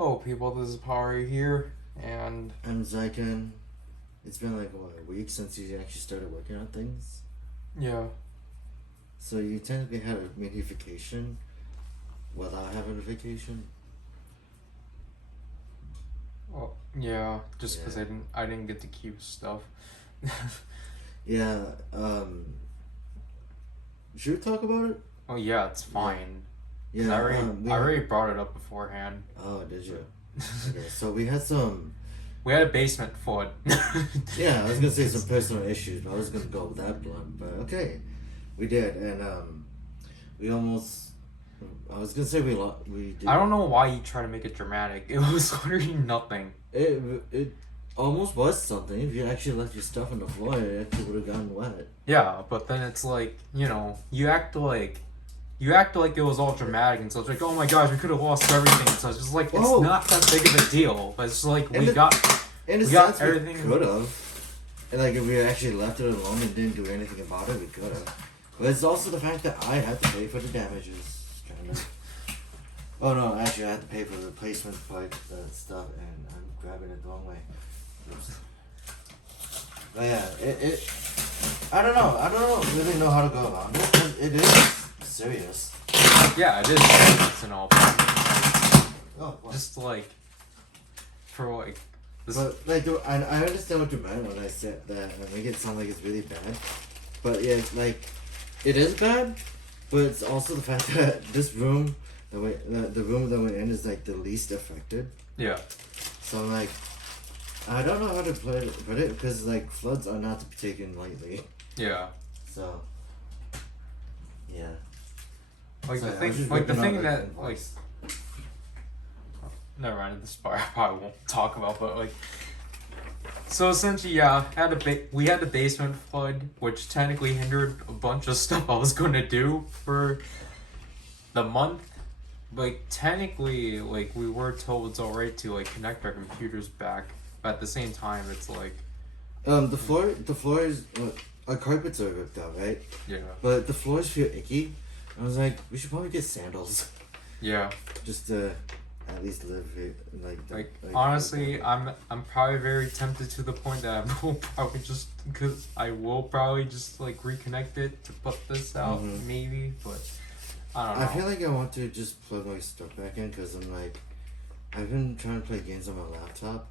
Hello, people. This is PowerRider here, and I'm Zryken. It's been like what, a week since you actually started working on things. yeah, So you technically had a mini vacation without having a vacation. well, yeah. Just because Yeah. I didn't get to keep stuff. Yeah. Should we talk about it? Oh yeah, it's fine. Yeah. I already brought it up beforehand. Oh, did you? Okay. So we had some. We had a basement flood. Yeah, I was gonna say some personal issues, but I was gonna go with that blunt. But okay, we did, and we almost. I was gonna say we did. I don't know why you try to make it dramatic. It was literally nothing. It almost was something. If you actually left your stuff on the floor, it actually would have gotten wet. Yeah, but then it's like, you act like it was all dramatic and so it's like, oh my gosh, we could have lost everything. So it's just like, it's not that big of a deal. But it's like In we a got sense, everything. we could have. And like if we actually left it alone and didn't do anything about it, we could have. But it's also the fact that I had to pay for the damages. Kind of. Oh no, actually I had to pay for the replacement pipe stuff, and I'm grabbing it the wrong way. Oops. But yeah, it I don't know. I don't really know how to go about it. 'Cause it is serious. Yeah, it is serious and all. But Oh, what? just like for like this. But like, I understand what you meant when I said that. I make it sound like it's really bad. But yeah, like, it is bad. But it's also the fact that this room, the room that we're in is like the least affected. Yeah. So I'm like, I don't know how to put it because like floods are not to be taken lightly. Yeah. So. Yeah. Like Sorry, the I was thing, just like the ripping thing out, that the like. voice. Never mind. This part I probably won't talk about, but like. So essentially, yeah, we had the basement flood, which technically hindered a bunch of stuff I was going to do for the month. Like technically, like we were told it's alright to like connect our computers back, but at the same time, it's like The floor is our carpets are ripped out, right? yeah, But the floors feel icky. I was like, we should probably get sandals, yeah. just to at least live it, Like honestly, I'm probably very tempted to the point that I will probably just like reconnect it to put this out maybe, but I don't know. I feel like I want to just plug my stuff back in because I'm like, I've been trying to play games on my laptop,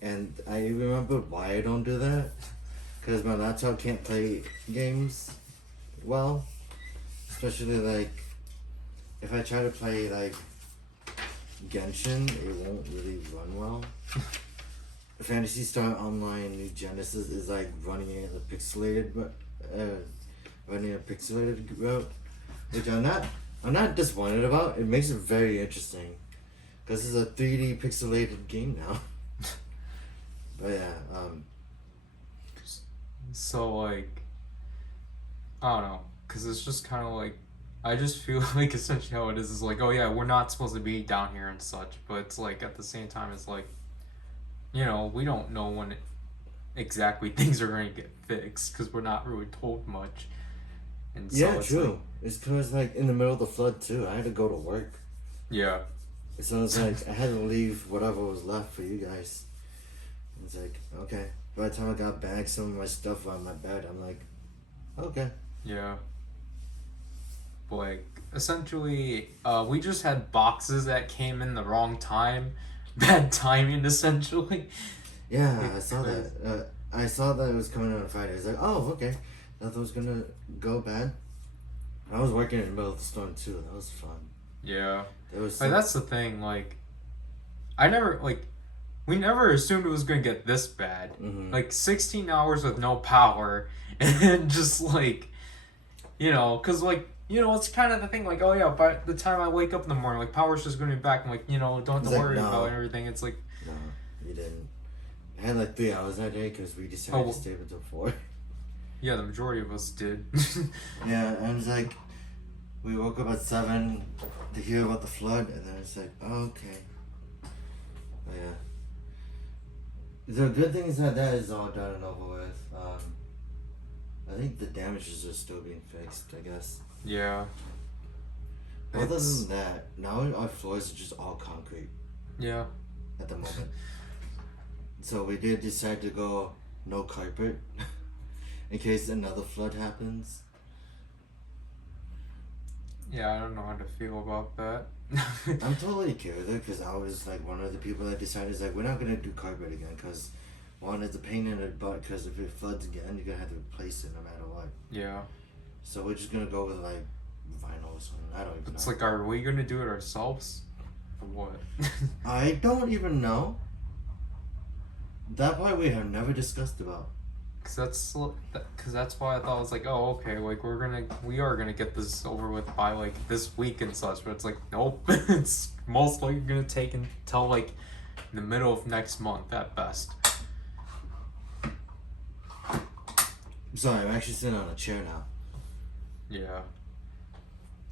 and I remember why I don't do that, because my laptop can't play games well, especially like if I try to play like Genshin, it won't really run well. Phantasy Star Online New Genesis is like running it in a pixelated route, which I'm not disappointed about. It makes it very interesting, because it's a 3D pixelated game now. But yeah, So like, I don't know, cause it's just kind of like, I just feel like essentially how it is like, oh yeah, we're not supposed to be down here and such, but it's like at the same time it's like, we don't know when exactly things are going to get fixed because we're not really told much. And so yeah, it's true. like, It's because like in the middle of the flood too, I had to go to work. yeah, So it's like I had to leave whatever was left for you guys. It's like, okay. By the time I got back, some of my stuff on my bed, I'm like, okay. yeah. But like essentially, we just had boxes that came in the wrong time, bad timing essentially. Yeah, I saw that. I saw that it was coming on Friday. I was like, oh, okay. Thought that was gonna go bad. I was working in the middle of the storm too. That was fun. Yeah. There was Like that's the thing. Like, we never assumed it was gonna get this bad. Like 16 hours with no power, and just like, cause like. It's kind of the thing, like, oh yeah, by the time I wake up in the morning, like, power's just gonna be back. I'm like, don't have to worry about everything. It's like... No, you didn't. I had like 3 hours that day because we decided to stay up until 4. Yeah, the majority of us did. Yeah, and it's like, we woke up at 7 to hear about the flood, and then it's like, oh, okay. But yeah. The good thing is that is all done and over with. I think the damages are still being fixed, I guess. Yeah. Other than that, now our floors are just all concrete. Yeah. at the moment. So we did decide to go no carpet in case another flood happens. Yeah, I don't know how to feel about that. I'm totally okay with it because I was like one of the people that decided like we're not gonna do carpet again because one, it's a pain in the butt because if it floods again you're gonna have to replace it no matter what. Yeah. So we're just gonna go with like vinyl or something. I don't even It's know. like, are we gonna do it ourselves? Or what? I don't even know. That part we have never discussed about. Cause that's why I thought I was like, oh, okay, like we are gonna get this over with by like this week and such, but it's like, nope, it's most likely gonna take until like the middle of next month at best. Sorry, I'm actually sitting on a chair now. Yeah.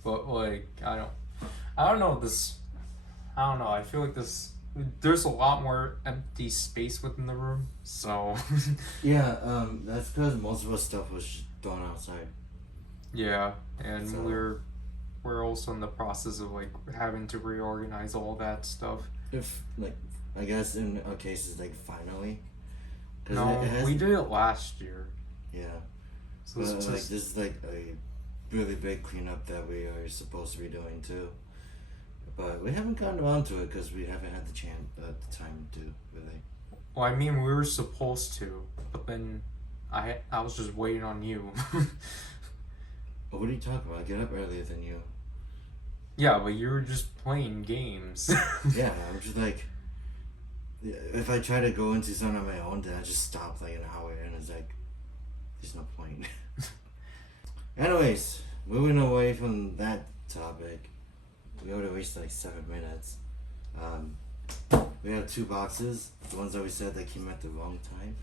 But like, I don't know this. I don't know. I feel like there's a lot more empty space within the room, so. Yeah, that's because most of our stuff was thrown outside. Yeah, and So- we're also in the process of like having to reorganize all that stuff. If like, I guess in our cases like finally. 'Cause No, it has, we did it last year. Yeah, So but it's like just, this is like a really big cleanup that we are supposed to be doing too. But we haven't gotten around to it because we haven't had the time to really. well, I mean, we were supposed to, but then I was just waiting on you. But what are you talking about? I get up earlier than you. Yeah, but you were just playing games. Yeah, I'm just like, if I try to go into something on my own, then I just stop like an hour, and it's like, there's no point. Anyways, moving away from that topic, we already wasted like 7 minutes. We have 2 boxes. The ones that we said that came at the wrong time.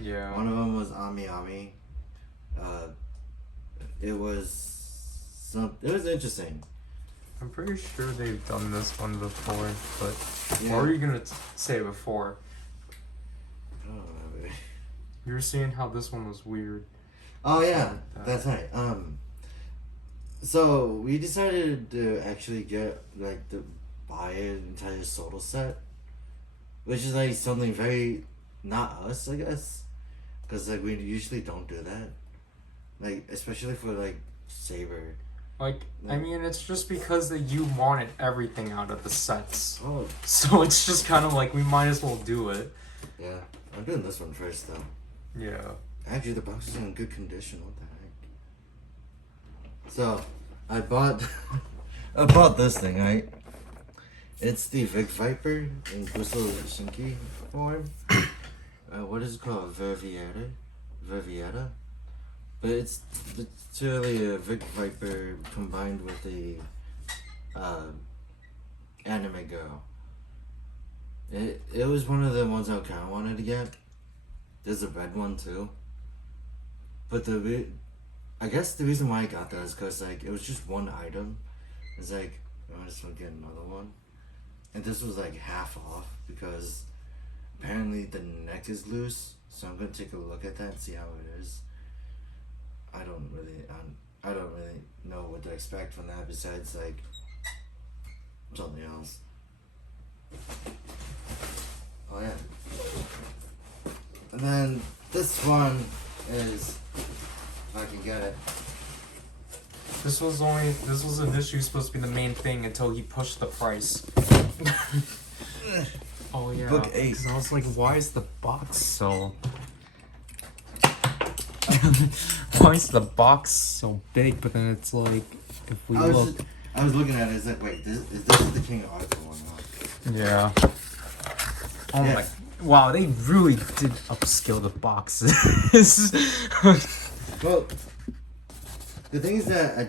Yeah. One of them was Ami Ami. It was interesting. I'm pretty sure they've done this one before, but Yeah. what were you gonna say before? I don't remember. You were saying how this one was weird. Oh yeah, Like that. that's right. So we decided to actually get like the buy an entire solo set, which is like something very not us, I guess, because like we usually don't do that, like especially for like Saber. Like, I mean, it's just because that you wanted everything out of the sets. Oh So it's just kind of like, we might as well do it. yeah, I'm doing this one first though. Yeah. Actually, the box is in good condition. What the heck? So, I bought this thing, right? It's the Vic Viper in Crystal Shinki form. What is it called? Vervieta? But it's literally a Vic Viper combined with a anime girl. It was one of the ones I kind of wanted to get. There's a red one too. But I guess the reason why I got that is because like it was just one item. It's like I just want to get another one, and this was like half off because apparently the neck is loose. So I'm gonna take a look at that and see how it is. I don't really know what to expect from that besides like something else. Oh yeah. And then this one is, if I can get it. This was initially supposed to be the main thing until he pushed the price. Oh yeah. Book 8. 'Cause I was like, why is the box so... Why is the box so big? But then it's like, if we I look... was looking at it, it's like, wait, is this the King Arthur one? Yeah. Oh Yeah. my... Wow, they really did upscale the boxes. Well, the things that I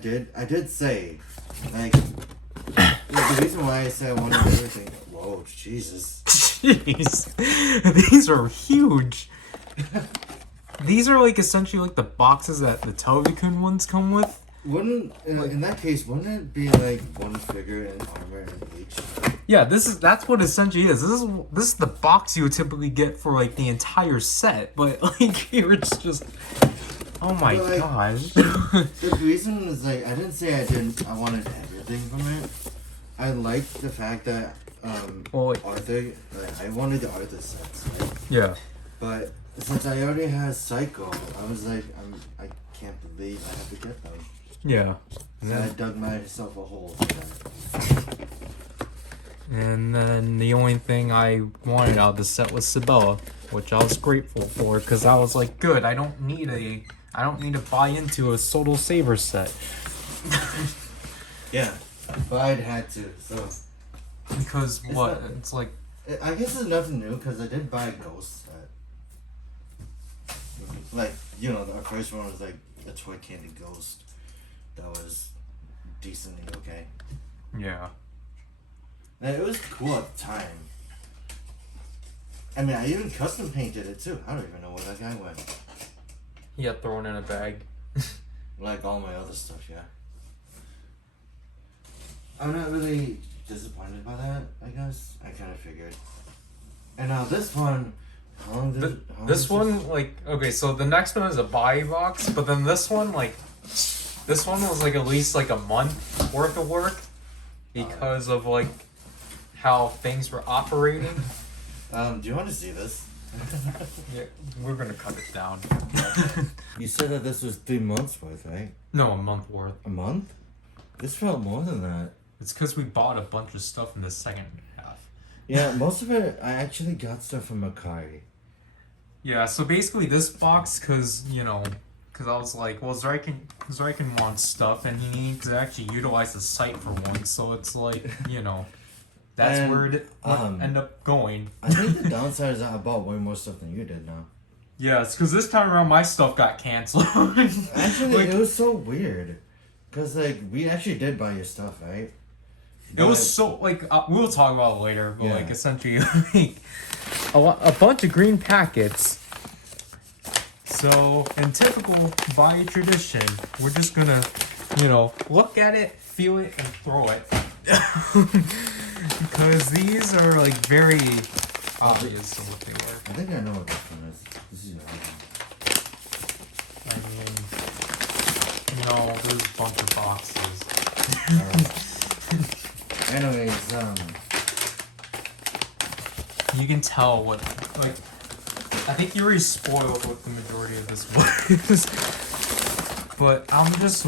did say, like, the reason why I said I wanted everything. Whoa, Jesus. Jeez. These are huge. These are like essentially like the boxes that the Toby-kun ones come with. Wouldn't in that case, wouldn't it be like one figure and armor in each? Yeah, that's what essentially is. This is the box you would typically get for like the entire set, but like here it's just, oh my But, like, gosh. The reason is like I didn't say I wanted everything from it. I liked the fact that Well, Arthur. Like, I wanted the Arthur sets, right? yeah. But since I already had Psycho, I was like, I can't believe I have to get them. Yeah. So I dug myself a hole for that. And then the only thing I wanted out of the set was Sabella, which I was grateful for because I was like, good. I don't need to buy into a Soul Saber set. Yeah, but I'd had to. So Because it's like, I guess it's nothing new because I did buy a Ghost set. Like the first one was like a toy candy Ghost. That was decently okay. yeah. And it was cool at the time. I mean, I even custom painted it too. I don't even know where that guy went. He got thrown in a bag. Like all my other stuff, yeah. I'm not really disappointed by that, I guess. I kind of figured. And now this one, how long did this one, like, okay, so the next one is a Buyee box, but then this one, like, this one was like at least like a month worth of work because of like how things were operating. Do you want to see this? Yeah, we're gonna cut it down. You said that this was 3 months worth, right? No, a month worth. A month? This felt more than that. It's because we bought a bunch of stuff in the second half. Yeah, most of it, I actually got stuff from Macari. Yeah, so basically this box, because I was like, well, Zryken wants stuff, and he needs to actually utilize the site for once, so it's like, that's And, where it end up going. I think the downside is that I bought way more stuff than you did now. Yeah, it's because this time around my stuff got canceled. Actually, like, it was so weird. Because, like, we actually did buy your stuff, right? it was so, like, we'll talk about it later, but, Yeah. like, essentially, like, a bunch of green packets. So, in typical Buyee tradition, we're just gonna, look at it, feel it, and throw it. Because these are, like, very obvious of what they were. I think I know what this one is. This is your I mean, there's a bunch of boxes. Anyways, You can tell what, like, I think you already spoiled what the majority of this was. But I'm just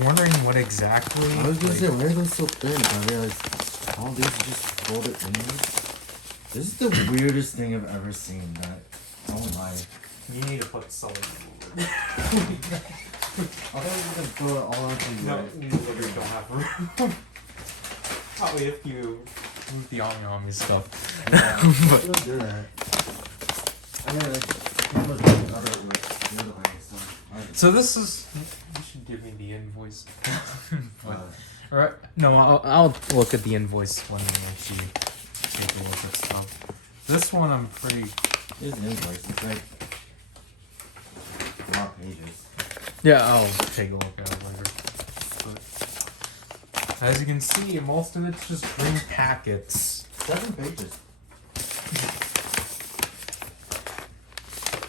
wondering what exactly. I was gonna say, why are those so thin? I realized all these are just folded inwards. This is the weirdest thing I've ever seen. Oh my. You need to put something forward. I thought we were gonna throw it all onto you. No, you literally don't have room. Probably if you move the Ami stuff. Yeah, don't do that. I mean, like, other way, so this is. You should give me the invoice. Alright, no, I'll look at the invoice when we actually take a look at stuff. This one I'm pretty. Here's the invoice. It's like a lot of pages. Yeah, I'll take a look at it later. But as you can see, most of it's just green packets. 7 pages.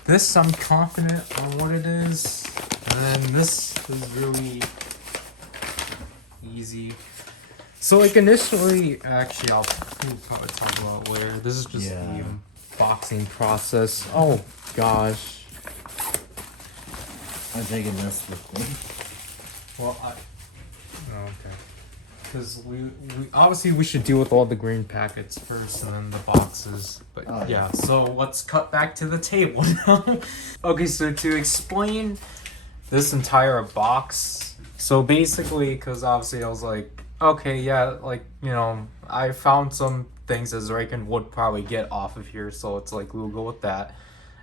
This I'm confident on what it is, and then this is really easy. So like initially, actually we'll probably talk about it later. This is just the boxing process. Oh gosh. I'm taking this with me. Well, okay. Because we obviously we should deal with all the green packets first and then the boxes. But yeah, so let's cut back to the table now. Okay, so to explain this entire box, so basically, because obviously I was like, okay, yeah, like, I found some things that Zryken would probably get off of here, so it's like, we'll go with that.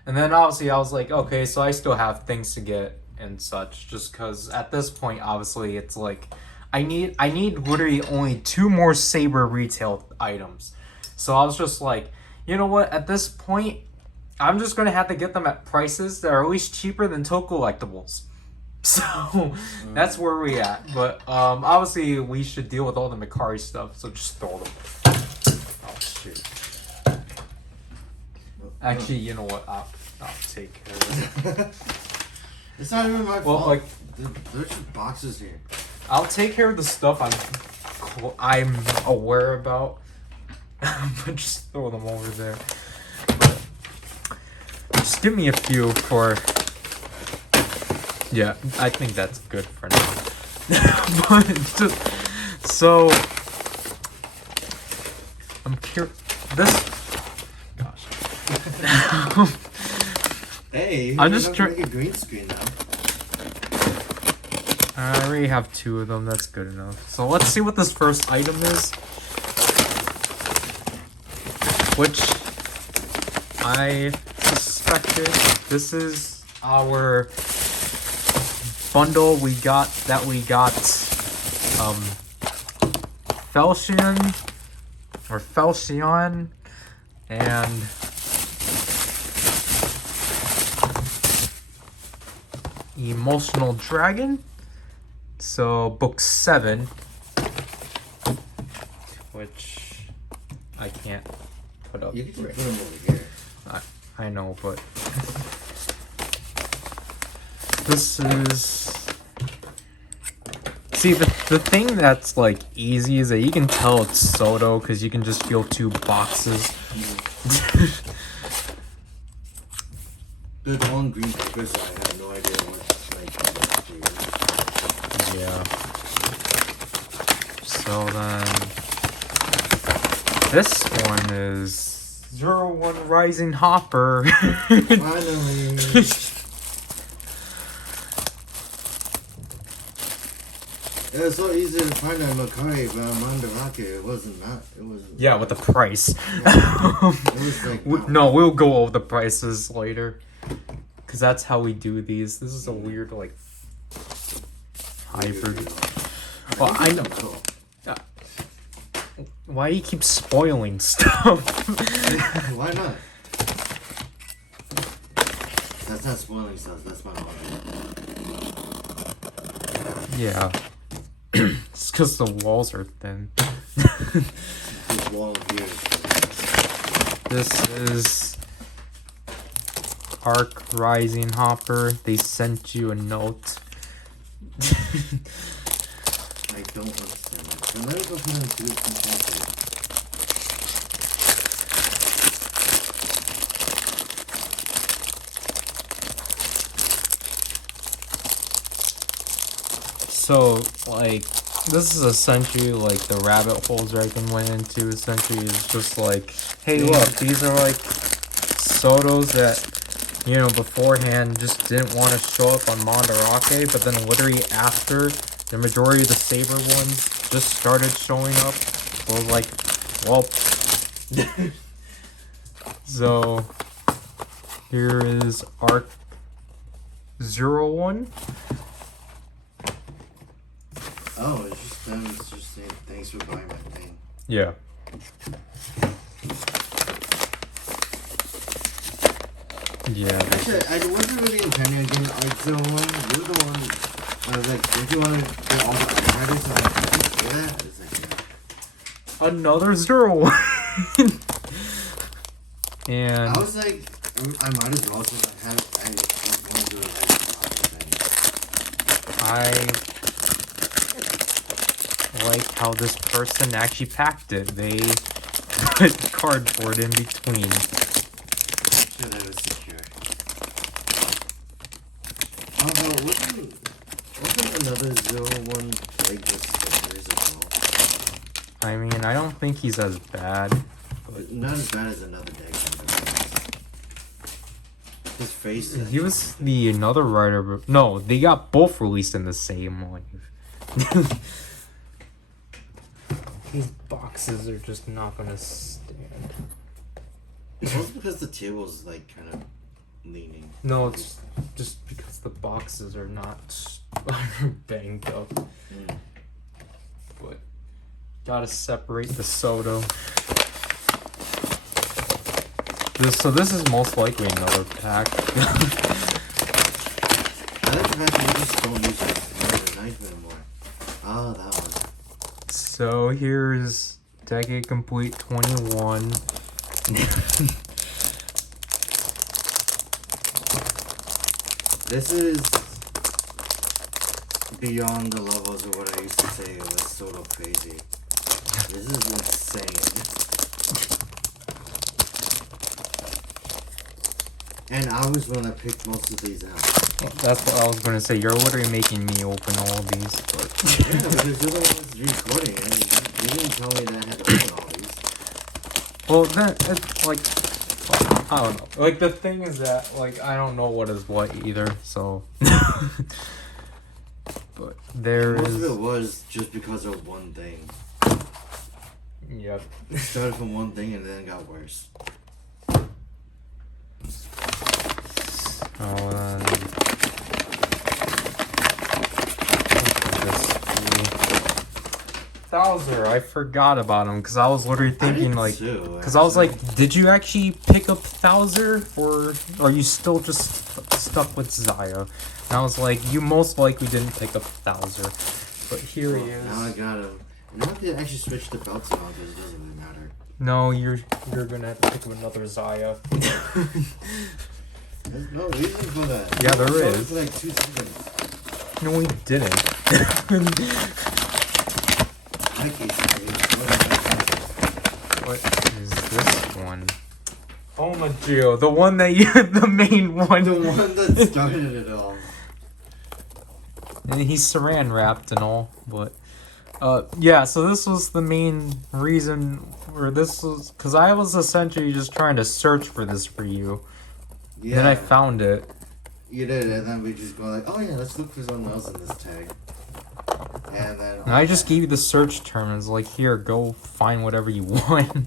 And then obviously I was like, okay, so I still have things to get and such, just because at this point, obviously, it's like, I need literally only 2 more Saber retail items. So I was just like, you know what, at this point, I'm just going to have to get them at prices that are at least cheaper than Toy Collectibles. So that's where we at. But obviously we should deal with all the Macari stuff, so just throw them. Oh shoot. Actually, you know what? I'll take care of it. It's not even my fault. Like, there's just boxes here. I'll take care of the stuff I'm aware about. but just throw them over there. But just give me a few for. Yeah, I think that's good for now. But just so I'm curious. This. Gosh. Hey, I'm just trying to make a green screen now. I already have 2 of them. That's good enough. So let's see what this first item is. Which I suspected. This is our bundle we got Felsion and Emotional Dragon. So book 7, which I can't put up. You can just put them over here. I know, but this is. See, the thing that's like easy is that you can tell it's Soto because you can just feel 2 boxes. They're all in green paper, so I have no idea what like Yeah. So then this one is 01 Rising Hopper. Finally. It was so easy to find on Macari, but on Mandarake, it wasn't that. It was. Yeah, with the price. It was like. No, we'll go over the prices later. Because that's how we do these. This is a weird, like, hybrid. Well, I know. Why do you keep spoiling stuff? Why not? That's not spoiling stuff, that's my order. Yeah. It's because the walls are thin. This wall here. This is Arc Rising Hopper. They sent you a note. I don't understand that. So let me go ahead and do it from Patrick. So, like, this is essentially like the rabbit holes Zryken went into. Essentially, it's just like, hey, look, these are like Sotos that, you know, beforehand just didn't want to show up on Mandarake, but then literally after, the majority of the Saber ones just started showing up. Well, like, well. So, here is Arc 01. Oh, it's just them. It's just saying thanks for buying my thing. Yeah. Yeah. Actually, I wasn't really intending on getting Arc 01. You're the one. I was like, don't you want to get all the items? So I'm like, did you say that? I was like, yeah. Another 01. And I was like, I might as well since I want to do it I like how this person actually packed it. They put cardboard in between. sure that was secure. Although, wasn't another 01 like this years ago? I mean, I don't think he's as bad. But not as bad as another deck. His face. He was the another writer. But no, they got both released in the same one. These boxes are just not gonna stand. It's also because the table's like kind of leaning. No, it's just because the boxes are not banged up. Mm. But gotta separate the Soto. This is most likely another pack. I like the fact that you just don't use the knife anymore. Oh, that one. So here's Decade Complete 21. This is beyond the levels of what I used to say it was sort of crazy. This is insane. And I was the one that picked most of these out. Well, that's what I was gonna say. You're literally making me open all of these, but Yeah, because you're the ones recording, and you didn't tell me that I had to open all these. well, then it's like I don't know. Like the thing is that like I don't know what is what either. So, but there Most is. of it was just because of one thing. Yep. It started from one thing and then it got worse. Thouser, I forgot about him because I was literally thinking like, because I was actually. like, did you actually pick up Thouser or are you still just stuck with Zaya? And I was like, you most likely didn't pick up Thouser, but here he is. Now I got him. Now I can actually switch the belts around because it doesn't really matter. No, you're gonna have to pick up another Zaya. There's no reason for that. Yeah, there It is. for like 2 seconds. No, we didn't. What is this one? Oh, Geo, the one that you, the main one. The one that started it all. And he's saran wrapped and all, but yeah. So this was the main reason, or this was because I was essentially just trying to search for this for you. Yeah. Then I found it. You did, and then we just go like, oh yeah, let's look for something else in this tag. And then And I just gave you the search term. It's like, here, go find whatever you want.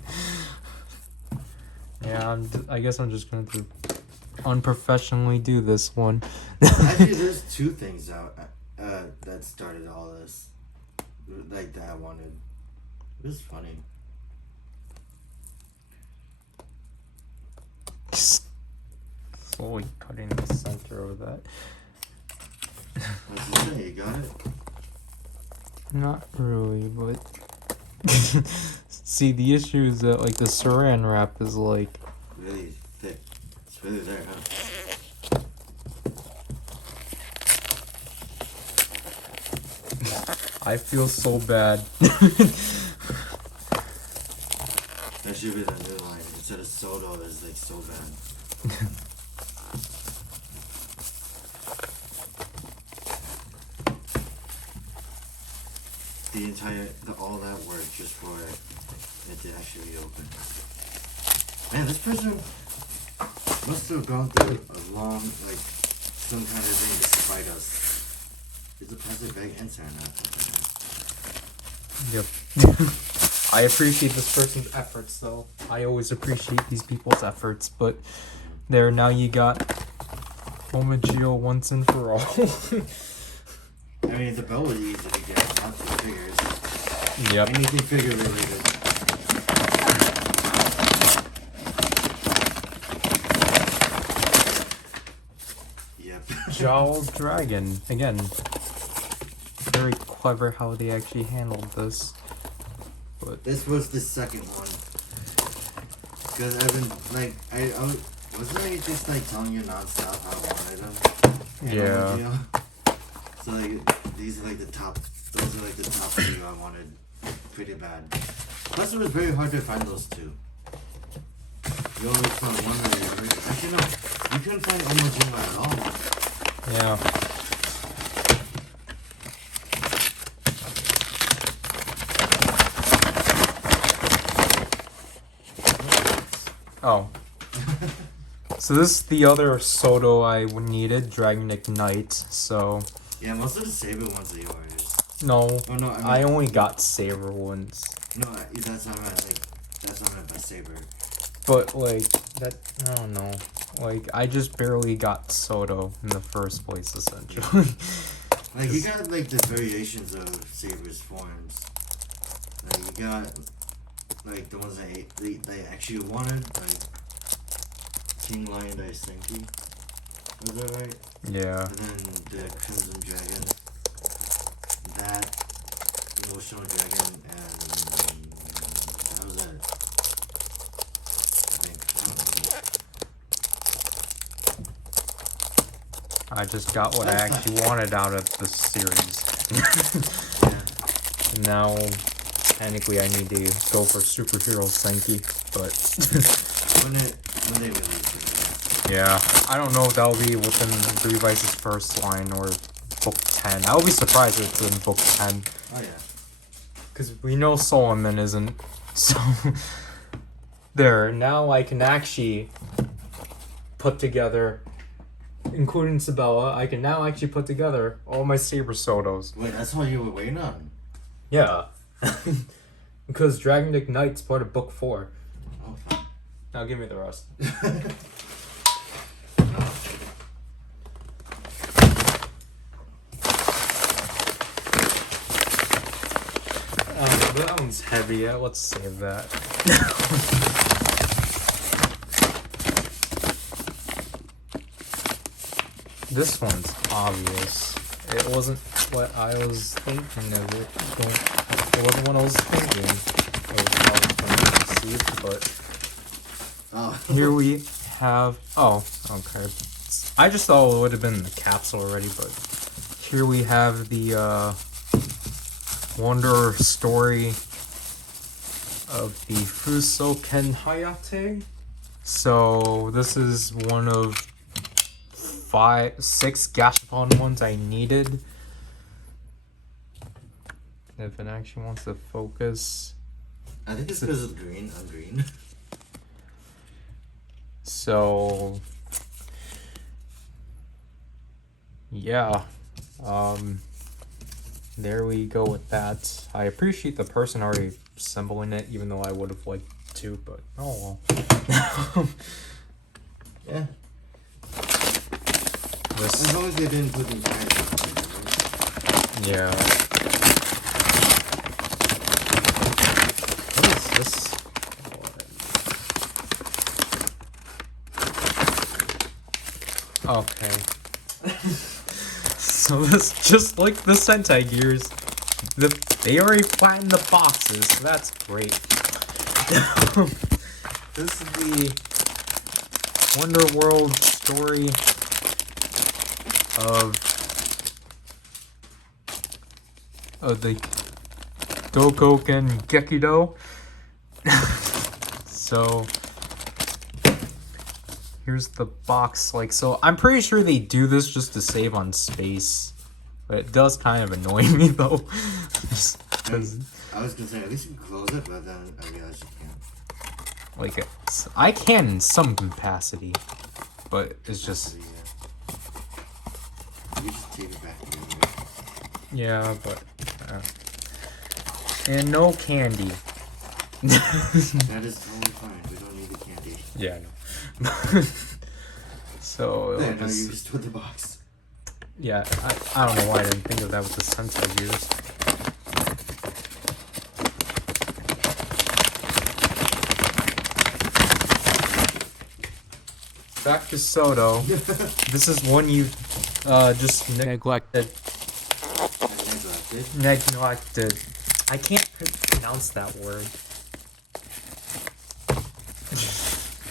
Yeah, I guess I'm just going to unprofessionally do this one. Actually, there's 2 things out that started all this, like that I wanted. It was funny. Slowly cutting the center of that. What'd you say? You got it? Not really, but see, the issue is that like the saran wrap is like Really thick. It's really there, huh? I feel so bad. That should be the new line. Instead of Soto, it's like so bad. All that work just for it to actually be open. Man, this person must have gone through a long, like, some kind of thing to spite us. It's a plastic bag and saran wrap. Yep. I appreciate this person's efforts, though. I always appreciate these people's efforts, but there, now you got Omagio once and for all. I mean, the bell was easy to get, not the figures. Yep. Anything figure related. Yep. Jowl Dragon. Again, very clever how they actually handled this. But This was the second one. Because I've been, like, wasn't I just, like, telling you nonstop how I wanted them? yeah. You know? So, like, these are, like, those are, like, the top 2 I wanted pretty bad. Plus, it was very hard to find those 2. You always found one or the other. Actually, no. You couldn't find Omojima at all. Yeah. Oh. So this is the other Soto I needed, Dragon Ignite, so... Yeah, most of the Saber ones are yours. No, Oh, no, I only got Saber ones. No, that's not right. Like, that's not meant by Saber. But, like, that... I don't know. Like, I just barely got Soto in the first place, essentially. Like, you got, like, the variations of Saber's forms. Like, you got, like, the ones they actually wanted, like, King Lion Daisenki. Was that right? Yeah. And then the Crimson Dragon. That Emotional Dragon, and that was it. I think. I just got what I actually wanted out of this series. Yeah. And now, technically, I need to go for Superhero Senki, but... When they released it. Yeah, I don't know if that'll be within the Revice's first line or book 10. I would be surprised if it's in book 10. Oh yeah. Because we know Solomon isn't. So, there, now I can actually put together, including Sabella, I can now actually put together all my Saber Sotos. Wait, that's all you were waiting on? Yeah. Because Dragon Ignite's part of book 4. Oh. Now give me the rest. That one's heavy. Yeah, let's save that. This one's obvious. It wasn't what I was thinking of it. It wasn't what I was thinking. It was conceived, but here we have. Oh, okay. I just thought it would have been in the capsule already, but here we have the Wonder Story of the Fusoken Hayate. So this is one of 6 Gashapon ones I needed. If it actually wants to focus. I think it's because of the green. I'm green. So yeah. There we go with that. I appreciate the person already assembling it, even though I would have liked to, but oh well. Yeah. This, as long as they didn't put these guys. Yeah. What is this? Okay. So this, just like the Sentai gears, they already flattened the boxes, so that's great. This is the Wonder World story of the Dokoken Gekido. So here's the box, like, so I'm pretty sure they do this just to save on space, but it does kind of annoy me though. Just 'cause, I was gonna say at least you can close it, but then I realized you can't. like, I can in some capacity, but it's just You just take it back together. yeah, but and no candy. That is totally fine. We don't need the candy. Yeah, no. So There, it'll now you just, just put the box. yeah, I don't know why I didn't think of that with the Sentai gears. Back to Soto. This is one you just neglected. Neglected. I can't pronounce that word.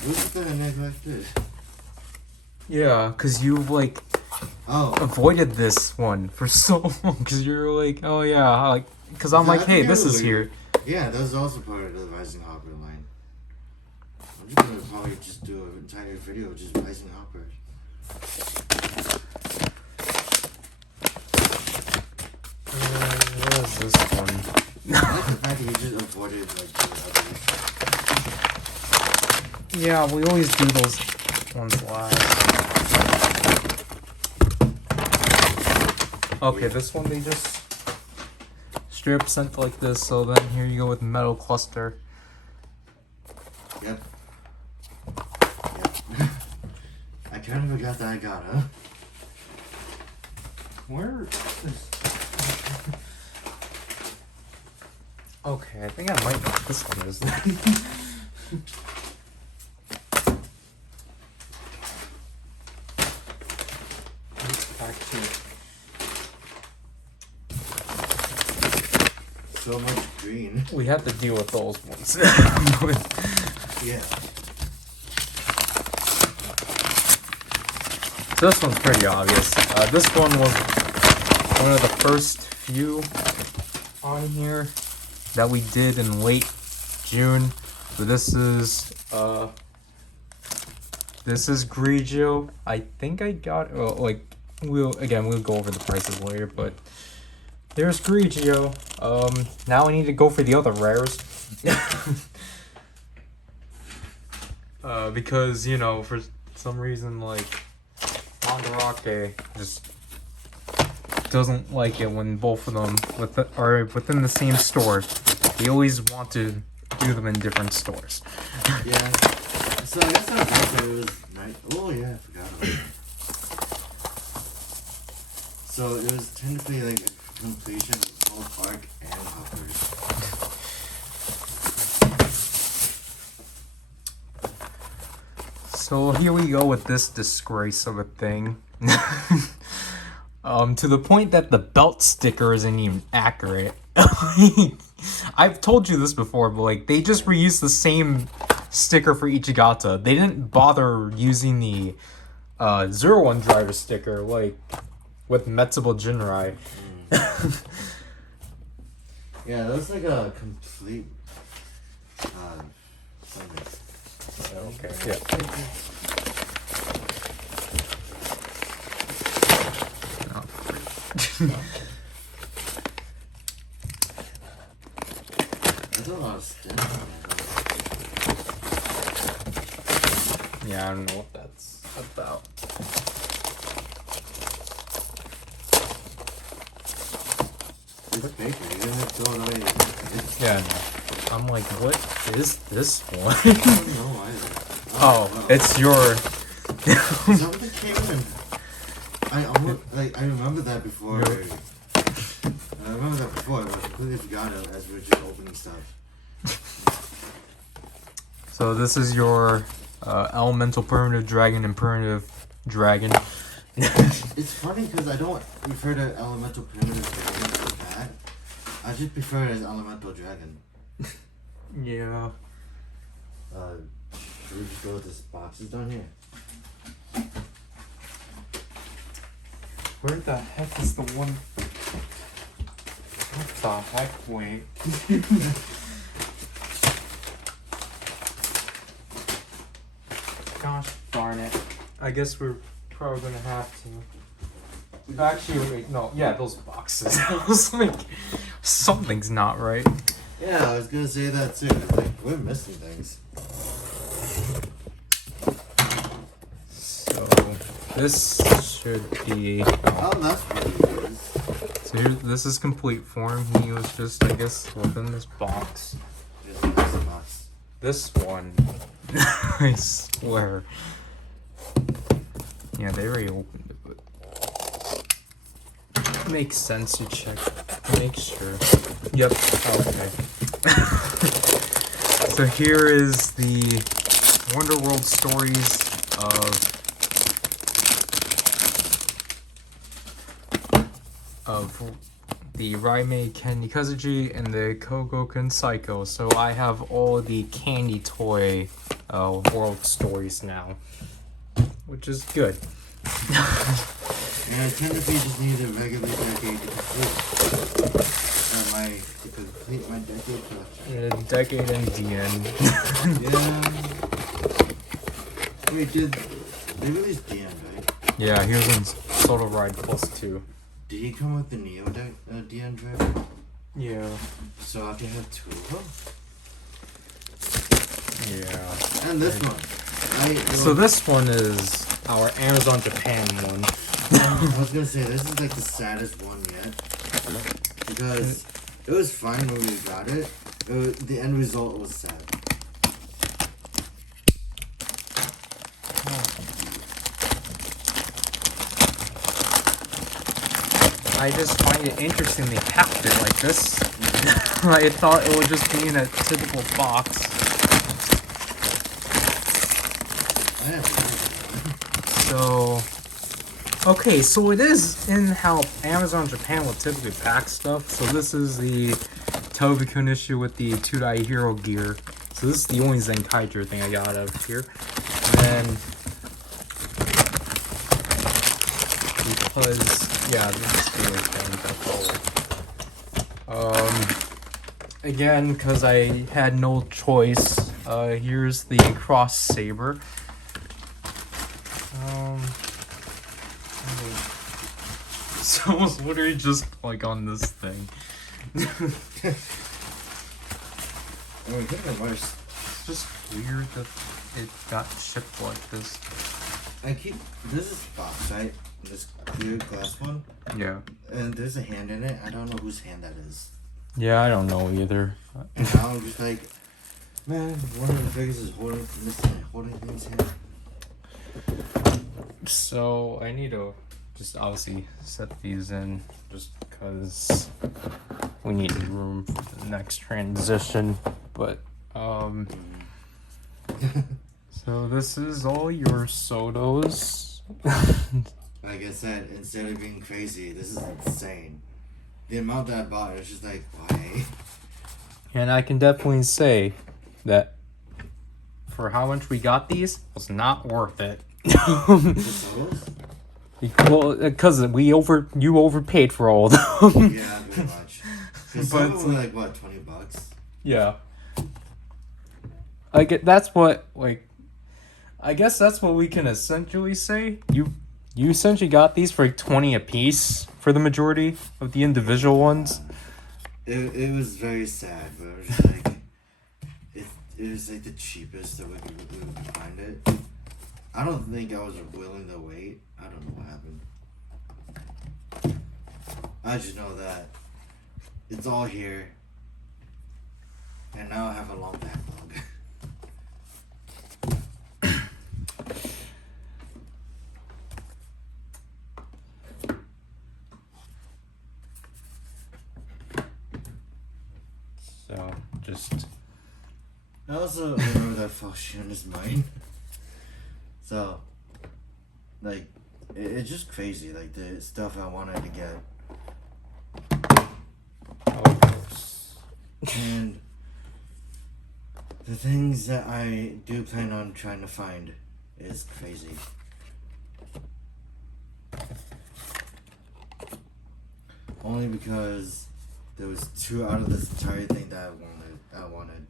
What's that I neglected? Yeah, because you like avoided this one for so long. Because you're like, oh yeah, like, because I'm like, hey, this is here. Yeah, that was also part of the Rising Hopper line. I'm just gonna probably just do an entire video of just Rising Hopper. What is this one? I like the fact that you just avoided like the others. Yeah, we always do those ones last. Okay, this one they just straight up sent like this, so then here you go with Metal Cluster. Yep. I kind of forgot that I got her. Where is... Okay, I think I might know what this one is then. Back to So much green. we have to deal with those ones. Yeah. So this one's pretty obvious. This one was one of the first few on here that we did in late June. So this is This is Grigio. I think I got like we'll go over the prices later, but there's Grigio. Now I need to go for the other rares. Because you know, for some reason, like Mandarake just doesn't like it when both of them are within the same store. They always want to do them in different stores. Yeah. So I guess that was nice. Oh yeah, I forgot about it. So it was technically like a completion of both Arc and Hoppers. So here we go with this disgrace of a thing. To the point that the belt sticker isn't even accurate. I've told you this before, but like they just reused the same sticker for Ichigata. They didn't bother using the 01 driver sticker like with Metsubo Jinrai. Yeah, that was like a complete Okay. Yeah. That's a lot of stamps. Yeah, I don't know what that's about. It's paper. You're gonna have to throw it away. Yeah, no. I'm like, what is this one? I don't know either. Oh, it's your. Something came in. I almost like I remember that before. No. I remember that before. I completely forgot it as we were just opening stuff. So this is your elemental primitive dragon and primitive dragon. It's funny because I don't refer to elemental primitive dragon as that. I just prefer it as elemental dragon. Yeah. Should we just go with this boxes down here? Where the heck is the one? What the heck? Wait. Gosh darn it. I guess we're probably gonna have to. Actually, wait, no. Yeah, those boxes. I was like, something's not right. Yeah, I was gonna say that too. It's like we're missing things. So this should be. Oh, that's what it is. So here, this is complete form. He was just, I guess, within this box. Just in this box. This one, I swear. Yeah, they already opened it, but makes sense to check. Make sure. Yep. Okay. So here is the Wonderworld stories of the Raimei Ken Nikazuji and the Kogoken Psycho. So I have all the candy toy world stories now, which is good. Yeah, I technically just need a regular decade to complete my decade collection. A decade and DN. Yeah. Wait, did they release DN, right? Yeah, he was in Solo Ride Plus 2. Did he come with the Neo DN driver? Yeah. So I can have two of them? Yeah. And this one. So this one is our Amazon Japan one. I was gonna say, this is like the saddest one yet. Because it was fine when we got it. The end result was sad. I just find it interesting they packed it like this. I thought it would just be in a typical box. So, okay, so it is in how Amazon Japan will typically pack stuff. So this is the Tobikun issue with the Tudai Hero gear. So this is the only Zenkaiger thing I got out of here. And then, because, yeah, this is the only thing, that's all. Again, because I had no choice, here's the Cross Saber. So I was literally just like on this thing. Oh, we think the worst. It's just weird that it got shipped like this. This is box, right? This clear glass one. Yeah. And there's a hand in it. I don't know whose hand that is. Yeah, I don't know either. And now I'm just like, man, one of the figures is holding things here. So I need to just obviously set these in just because we need room for the next transition. But so this is all your Sotos. Like I said, instead of being crazy, this is insane. The amount that I bought, it's just like, why? And I can definitely say that for how much we got these, it was not worth it. The Sotos? Well, because you overpaid for all of them. Yeah, pretty much. Because some of them were like, what, $20? Yeah. I guess that's what we can essentially say. You essentially got these for like 20 a piece for the majority of the individual ones. It was very sad, but it was just like it was like the cheapest that we could find it. I don't think I was willing to wait. I don't know what happened. I just know that it's all here, and now I have a long backlog. So just I also remember that Falchion is mine. So, like, it's just crazy, like, the stuff I wanted to get. And the things that I do plan on trying to find is crazy. Only because there was 2 out of this entire thing that I wanted.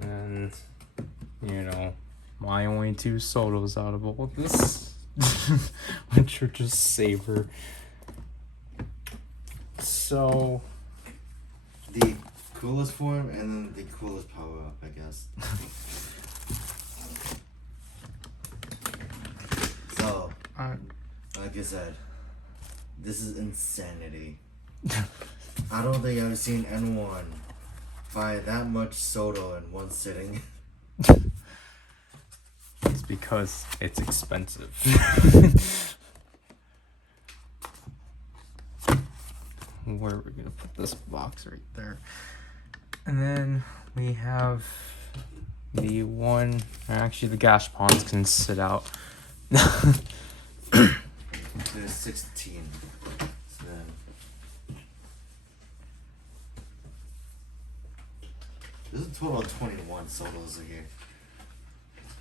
And my only 2 Sotos out of all of this, which are just Saber. So The coolest form and then the coolest power up, I guess. So, like I said, this is insanity. I don't think I've seen anyone buy that much Soto in one sitting. it's because it's expensive. Where are we gonna put this box? Right there. And then we have the one. Actually, the Gashpons can sit out. There's 16. So then, there's a total of 21 Sotos here.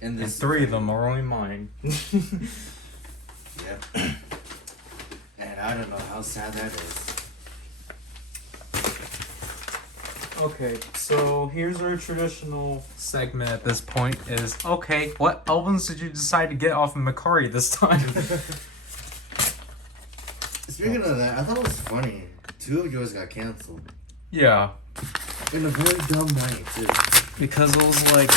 And 3 of them are only mine. Yep. And I don't know how sad that is. Okay, so here's our traditional segment at this point is, okay, what albums did you decide to get off of Macari this time? Speaking of that, I thought it was funny. 2 of yours got canceled. Yeah. In a very dumb way, too. Because it was like,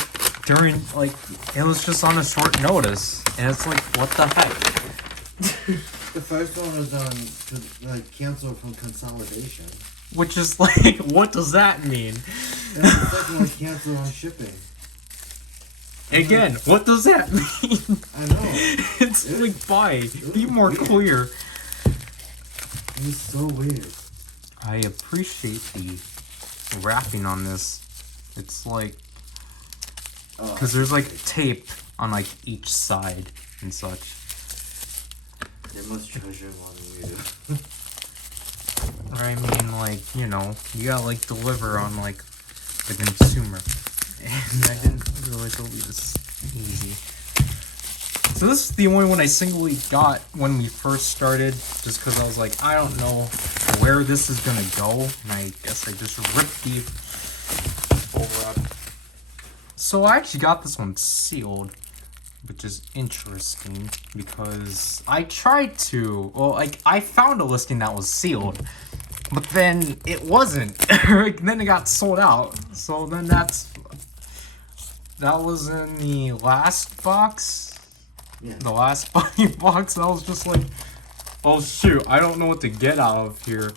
it was just on a short notice. And it's like, what the heck? The first one was canceled from consolidation. Which is like, what does that mean? And the second one canceled on shipping. Again, what does that mean? I know. It's like, Buyee, be more clear. It was so weird. I appreciate the wrapping on this. It's like, because there's like tape on like each side and such. They must treasure more than we do. Or I mean, like, you gotta like deliver on like the consumer. And I didn't really believe this easy. So this is the only one I singly got when we first started, just because I was like, I don't know where this is gonna go, and I guess I just ripped the overwrap. So I actually got this one sealed, which is interesting because I tried to, well, like, I found a listing that was sealed, but then it wasn't. Then it got sold out. So then that was in the last box. Yeah. The last Buyee box. I was just like, oh shoot, I don't know what to get out of here.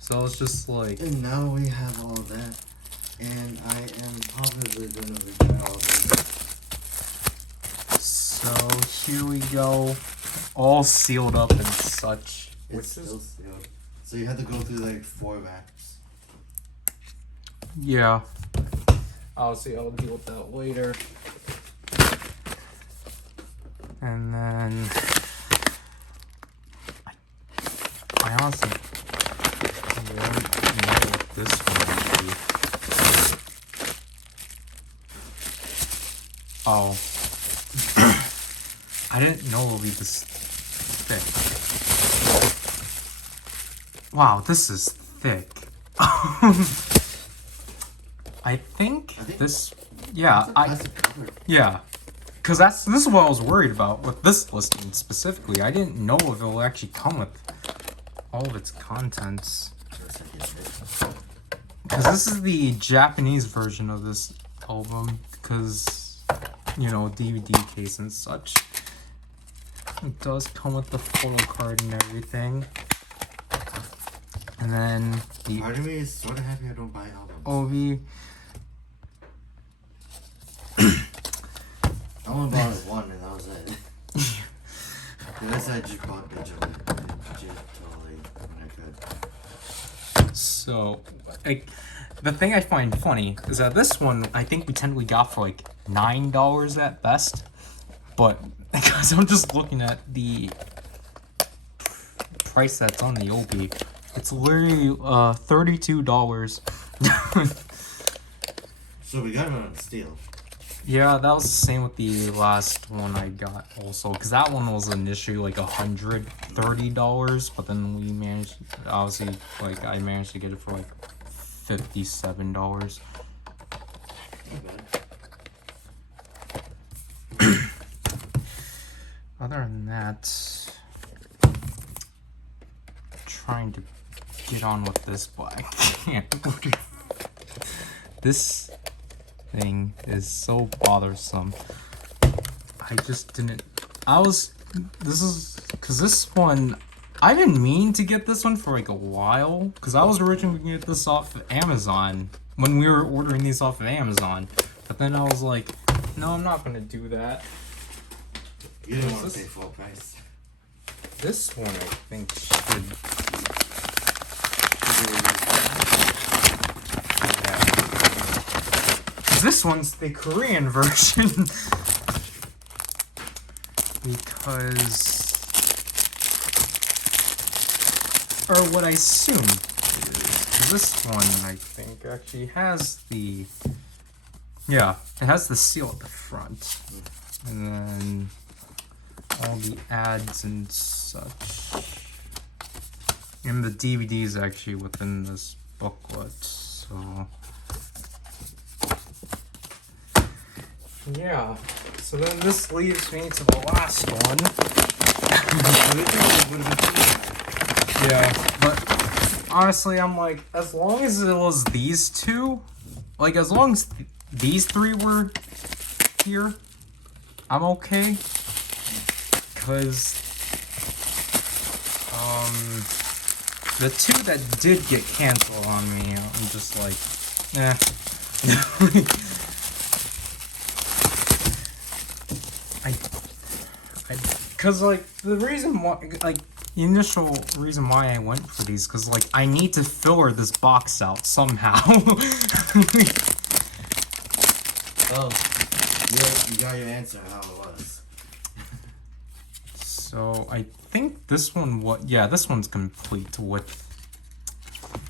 So I was just like, And now we have all that, and I am probably gonna regret all this. so here we go, all sealed up and such. It's still sealed. So you had to go through like 4 wraps. Yeah. I'll deal with that later. And then I honestly don't know what this one would be. Oh. I didn't know it would be this thick. Wow, this is thick. I think this, yeah, yeah, because this is what I was worried about with this listing specifically. I didn't know if it will actually come with all of its contents. Because this is the Japanese version of this album, because, you know, DVD case and such. It does come with the photo card and everything. And then the part of me is sort of happy I don't buy albums. OV. I only bought one and that was it. The rest I just bought digitally when I could. So, like, the thing I find funny is that this one I think we technically got for like $9 at best, but because I'm just looking at the price that's on the OB, it's literally $32. So we got it on steel. Yeah, that was the same with the last one I got also, because that one was initially like $130, but then we managed, obviously, like, I managed to get it for like $57. Not bad. Other than that, trying to get on with this, but I can't. This thing is so bothersome. I just didn't. Because this one, I didn't mean to get this one for like a while, because I was originally going to get this off of Amazon when we were ordering these off of Amazon, but then I was like, no, I'm not going to do that. You didn't want to pay full price. This one, I think, should. Yeah. This one's the Korean version. Because. Or what I assume is this one, I think, actually has the. Yeah, it has the seal at the front. And then all the ads and such. And the DVD is actually within this booklet, so. Yeah, so then this leaves me to the last one. Yeah, but honestly, I'm like, as long as it was these two, like, as long as these three were here, I'm okay. Because, the two that did get canceled on me, I'm just like, eh. Cause like, the reason why, like, the initial reason why I went for these, cause like, I need to filler this box out somehow. Oh, you got your answer how it was. So I think this one, this one's complete with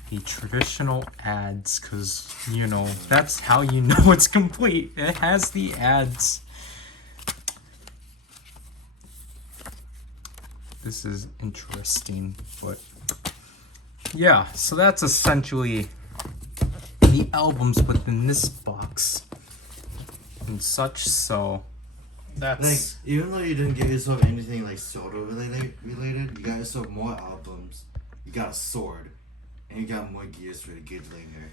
the traditional ads, cause you know, that's how you know it's complete. It has the ads. This is interesting, but yeah, so that's essentially the albums within this box. snacks and such. So Like, that's even though you didn't get yourself anything like soda related, you got yourself more albums, you got a sword, and you got more gears for the Gidlinger.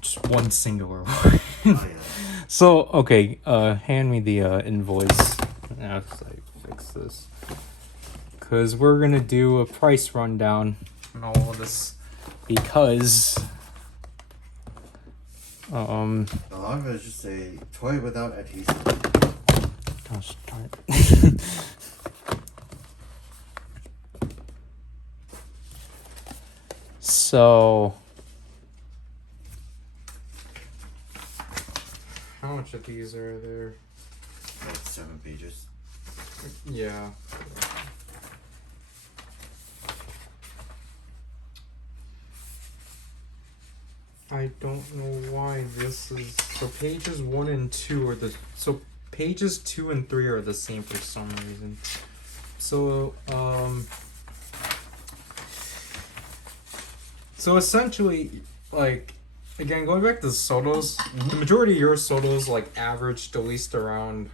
just one singular one. Oh yeah. So okay, hand me the invoice after I fix this, cause we're gonna do a price rundown on all of this, because A lot of it just say toy without adhesive. gosh darn it. So how much of these are there? Like 7 pages. Yeah. I don't know why this is so. Pages 1 and 2 are the pages 2 and 3 are the same for some reason. So so essentially, like, again, going back to the sodas, the majority of your sodas like averaged at least around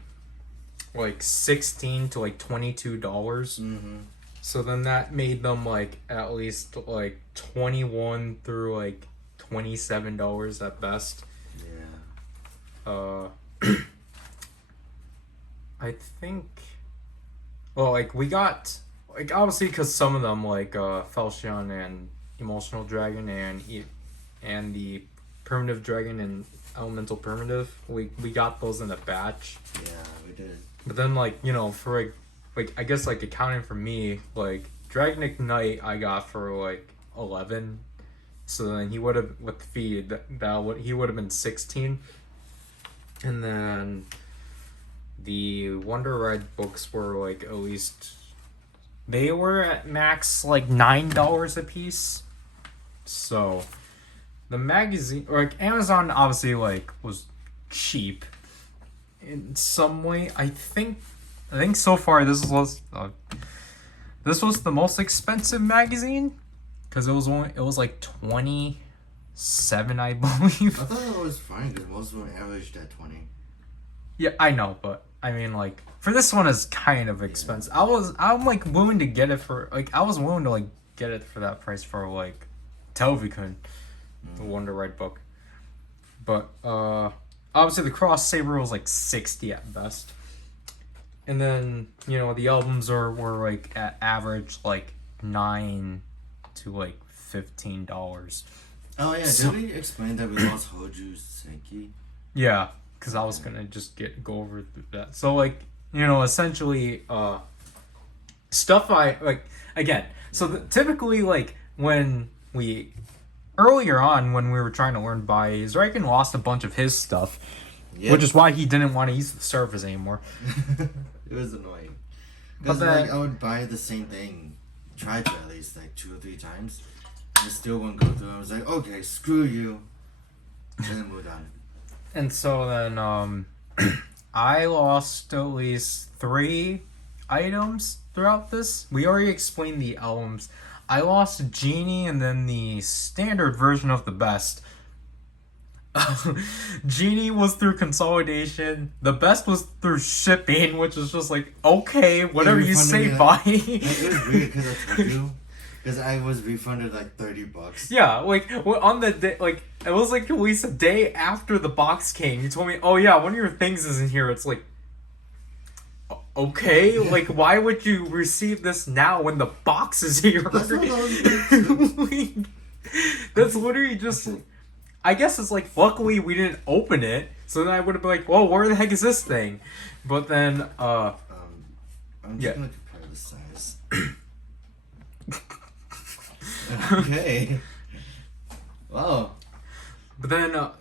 like $16 to like $22. Mm-hmm. So then that made them like at least like $21 through like $27 at best. Yeah. I think. Well, like we got like obviously because some of them like Falchion and Emotional Dragon and the Primitive Dragon and Elemental Primitive, we got those in a batch. Yeah, we did. But then like, you know, for like I guess like accounting for me, like Dragon Ignite I got for like 11. So then he would have with feed he would have been 16. And then the Wonder Red books were like at least they were at max like $9 a piece. So the magazine or like Amazon obviously like was cheap in some way. I think so far this was the most expensive magazine because it was like 27, I believe. I thought it was fine because most of them averaged at 20. Yeah, I know, but I mean, like, for this one is kind of expensive. I'm like willing to get it for like I was willing to like get it for that price for like Telvikun, the Wonder Ride book. But obviously the Cross Saber was like 60 at best. And then, you know, the albums were like at average like $9 to like $15. Oh yeah, So- did we explain that we lost Hoju Senki? Yeah, because I was gonna just go over that. So like, you know, essentially, stuff I like again. So typically, like when we earlier on when we were trying to learn Buyee, Zryken lost a bunch of his stuff, Yep. which is why he didn't want to use the service anymore. It was annoying. But Because then- like I would buy the same thing, try to at least like 2 or 3 times, and it still wouldn't go through. I was like, okay, screw you, and then moved on. And so then I lost at least 3 items throughout this. We already explained the albums. I lost Genie and then the standard version of the best. Genie was through consolidation. The best was through shipping, which is just like, okay, whatever you say, refunded me, bye. Like, it was weird because I told you, because I was refunded like $30. Yeah, like on the day, like it was like at least a day after the box came. You told me, oh yeah, one of your things isn't here. It's like, okay, like why would you receive this now when the box is here? That's what I was Like, that's literally just. I guess it's like luckily we didn't open it, so then I would have been like, well, where the heck is this thing? But then I'm just Yeah. gonna compare the size. Okay. Wow. but then out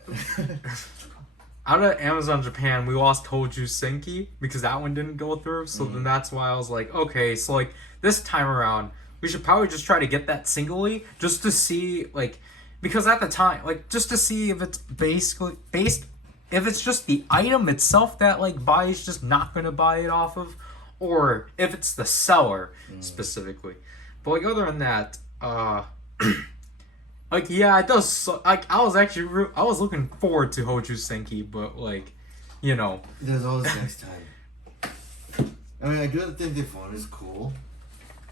of Amazon Japan, we lost Hoju Senki because that one didn't go through. So then that's why I was like, okay, so like this time around, we should probably just try to get that singly just to see like, because at the time, like just to see if it's basically based, if it's just the item itself that like Buyee just not gonna buy it off of, or if it's the seller specifically. But like other than that, Like, yeah, it does. Like, I was actually I was looking forward to Hoju Senki, but like, you know, There's always next time. I mean, I do think the font is cool.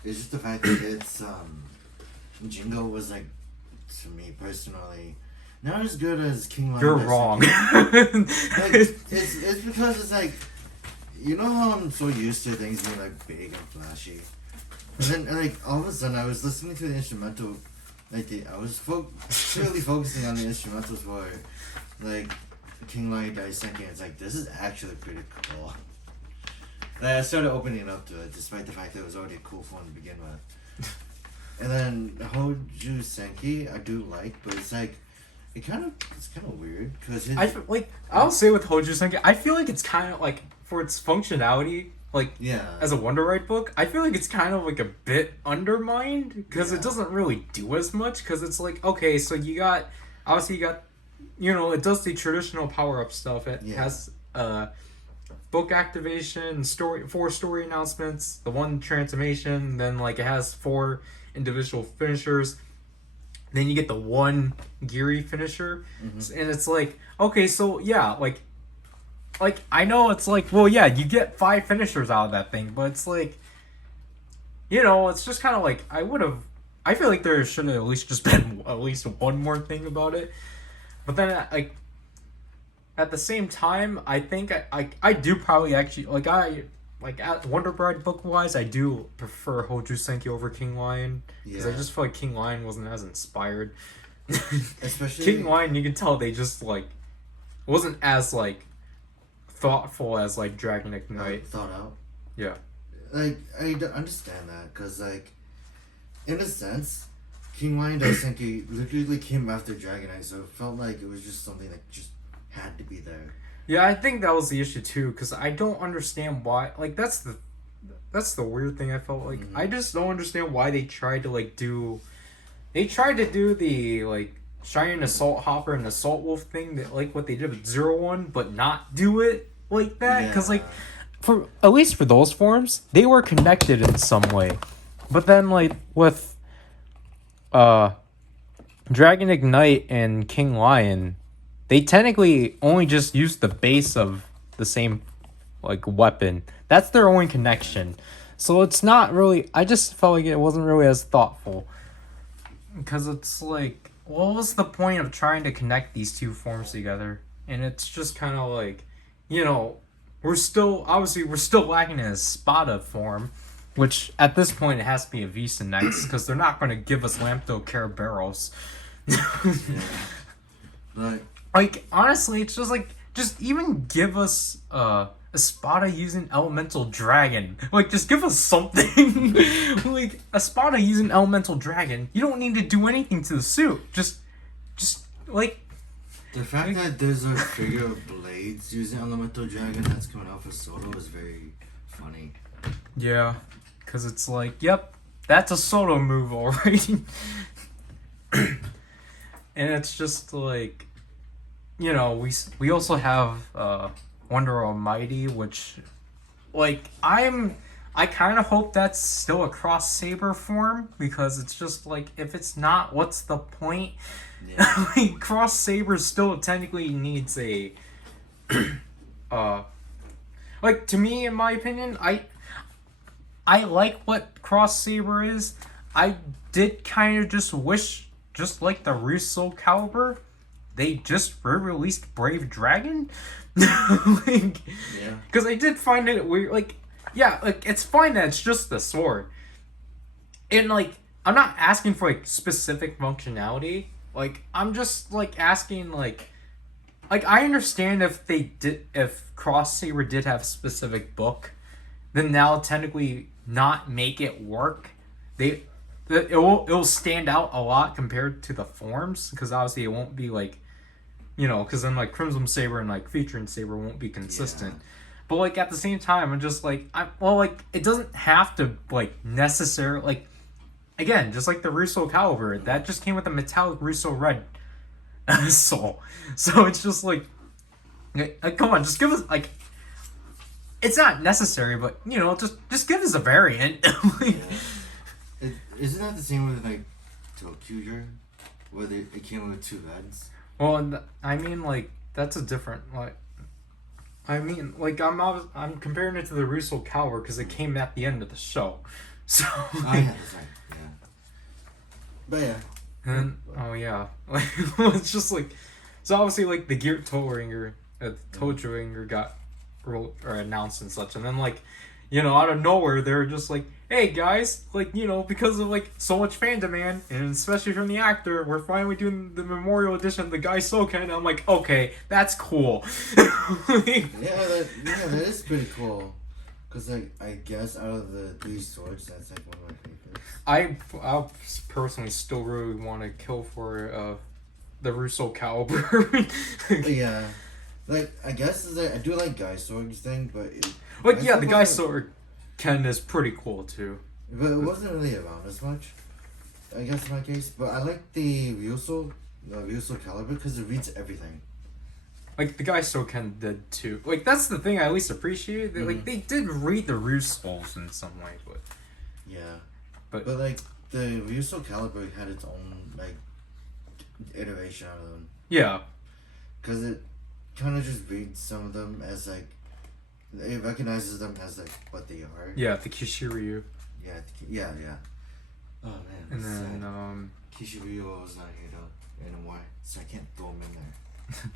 It's just the fact that it's Jingo was like, to me personally, not as good as King Lion. you're wrong. Like, it's because it's like, you know how I'm so used to things being like big and flashy, and then like all of a sudden I was listening to the instrumental, like I was clearly focusing on the instrumentals for like King Lion Daisenki, and it's like this is actually pretty cool. Like, I started opening up to it, despite the fact that it was already a cool phone to begin with. And then Hoju Senki, I do like, but it's like, it's kind of weird because I'll say with Hoju Senki, I feel like it's kind of like for its functionality, like yeah, as a Wonder Ride book, I feel like it's kind of like a bit undermined because it doesn't really do as much. Because it's like, okay, so you got obviously you got, you know, it does the traditional power up stuff. It has book activation, four story announcements, the one transformation, then like it has 4 individual finishers. Then you get the one Geary finisher, and it's like, okay, so yeah, like I know it's like, well, yeah, you get 5 finishers out of that thing, but it's like, you know, it's just kind of like I feel like there should have at least just been at least one more thing about it, but then like at the same time, I think I do probably actually like at Wonder Bride book wise, I do prefer Hoju Senki over King Lion because I just feel like King Lion wasn't as inspired. especially King Lion, you can tell they just like wasn't as like thoughtful as like Dragon Ignite. thought out. Yeah. Like understand that because like, in a sense, King Lion Daisenki literally came after Dragonite, so it felt like it was just something that just had to be there. Yeah, I think that was the issue too, because I don't understand why. Like that's the weird thing I felt like. I just don't understand why they tried to like do. They tried to do the like Shining Assault Hopper and Assault Wolf thing that like what they did with 01, but not do it like that. Because like, for at least for those forms, they were connected in some way, but then like with Dragon Ignite and King Lion, they technically only just used the base of the same like weapon. That's their only connection. So it's not really, I just felt like it wasn't really as thoughtful. Because it's like, what was the point of trying to connect these 2 forms together? And it's just kind of like, you know, we're still lacking in a Spada form, which at this point it has to be a Visa next, because they're not going to give us Lampto Caraberos. Like, honestly, it's just like, just even give us a Spada using Elemental Dragon. Like, just give us something. Like, a Spada using Elemental Dragon. You don't need to do anything to the suit. Just like... The fact that there's a figure of Blades using Elemental Dragon that's coming out for Soto is very funny. Yeah, because it's like, yep, that's a Soto move already. And it's just like... You know, we also have Wonder Almighty, which, like, I kind of hope that's still a Cross Saber form, because it's just like, if it's not, what's the point? Yeah. Like, Cross Saber still technically needs a, like, to me, in my opinion, I like what Cross Saber is. I did kind of just wish, just like the Russo Caliber, they just re-released Brave Dragon. Like, because I did find it weird. Like, yeah, like it's fine that it's just the sword, and like I'm not asking for like specific functionality. Like I'm just like asking like I understand if Cross Saber did have a specific book, then that'll technically not make it work. It'll stand out a lot compared to the forms, because obviously it won't be like, you know, because then like Crimson Saber and like Featuring Saber won't be consistent. Yeah. But like at the same time, I'm just like, it doesn't have to like necessarily, like, again, just like the Russo Caliber, that just came with a metallic Russo red soul. So it's just like come on, just give us like, it's not necessary, but you know, just give us a variant. Like, isn't that the same with like Tokuger? where it came with 2 beds. Well, I mean, like, that's a different, like, I mean, like, I'm comparing it to the Russo Calvert because it came at the end of the show. So, I had the same, yeah. But yeah. and, oh yeah, like, it's just like, so obviously, like, the Gear Tojo Ringer got announced and such, and then, like, you know, out of nowhere, they're just like, hey guys, like, you know, because of like so much fan demand, and especially from the actor, we're finally doing the memorial edition of the Guy Soken. And I'm like, okay, that's cool. Yeah, that is pretty cool. Cause like I guess out of the 3 swords, that's like one of my favorites. I personally still really want to kill for the Russo Caliber. Yeah, like I guess is I do like Guy Swords thing, but like yeah, the Guy Sword Ken is pretty cool too. But it wasn't really around as much, I guess in my case. But I like the Ryuso caliber because it reads everything. Like the Guy Ken did too. Like that's the thing I at least appreciate. Like they did read the Russos in some way, but yeah. But like the Ryuso caliber had its own like iteration out of them. Yeah. Because it kind of just reads some of them as like it recognizes them as like what they are. Yeah, the Kishiryu. Yeah. Oh man. And then Kishiryu is not here though anymore, so I can't throw him in there.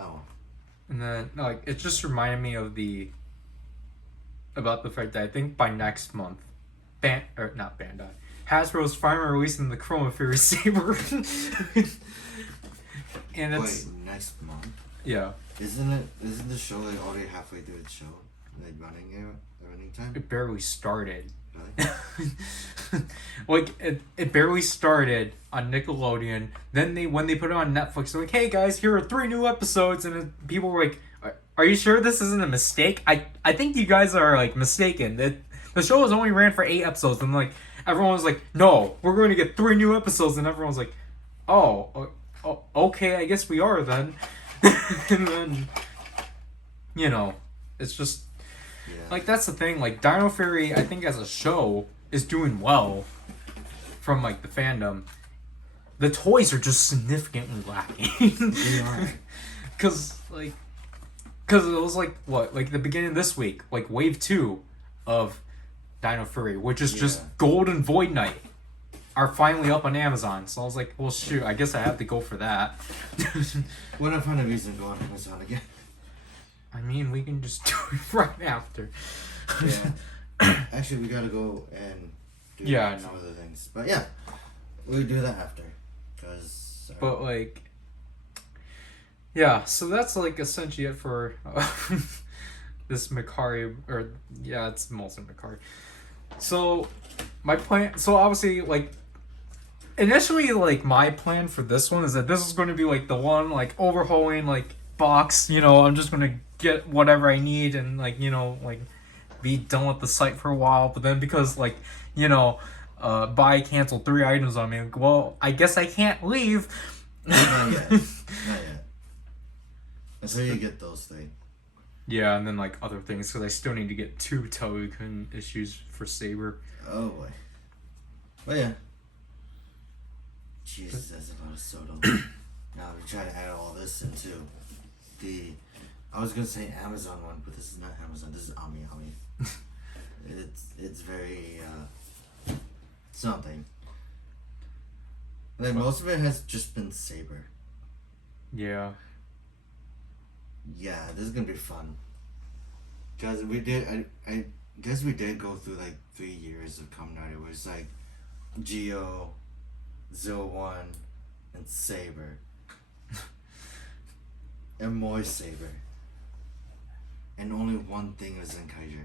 Oh. And then like it just reminded me of about the fact that I think by next month, not Bandai, Hasbro's finally releasing the Chroma Fury Saber. And it's next month. Yeah. Isn't the show like already halfway through its show? Like running time? It barely started. Really? Like it barely started on Nickelodeon. Then when they put it on Netflix, they're like, "Hey guys, here are 3 new episodes," and people were like, "Are you sure this isn't a mistake? I think you guys are like mistaken. The show was only ran for 8 episodes," and like everyone was like, "No, we're going to get 3 new episodes," and everyone was like, "Oh, okay, I guess we are then." And then, you know, it's just like that's the thing. Like Dino Fury, I think as a show is doing well from like the fandom. The toys are just significantly lacking. They are. Cause it was like what, like the beginning of this week, like wave 2 of Dino Fury, which is just Gold and Void Knight, are finally up on Amazon. So I was like, well shoot, I guess I have to go for that. When I find a reason to go on Amazon again. I mean, we can just do it right after. Yeah. Actually, we gotta go and do some other things. But yeah, we'll do that after. But like, yeah, so that's like essentially it for this Mikari, or yeah, it's mostly Mikari. So my plan, so obviously like, initially like my plan for this one is that this is going to be like the one like overhauling like box, you know, I'm just going to get whatever I need and like, you know, like be done with the site for a while. But then because like, you know, Buyee canceled 3 items on me, well, I guess I can't leave. Not yet. Not yet. Until you get those things. Yeah, and then like other things, because I still need to get 2 Toei-kun issues for Saber. Oh boy. But yeah. Jesus, that's a lot of soda. Now we try to add all this into I was gonna say Amazon one, but this is not Amazon. This is Ami. It's very something. And then most of it has just been Saber. Yeah. Yeah, this is gonna be fun. Cause we did. I guess we did go through like 3 years of Kamen Rider. It was like Geo, 01, and Saber. And more Saber. And only one thing was Zenkaiger.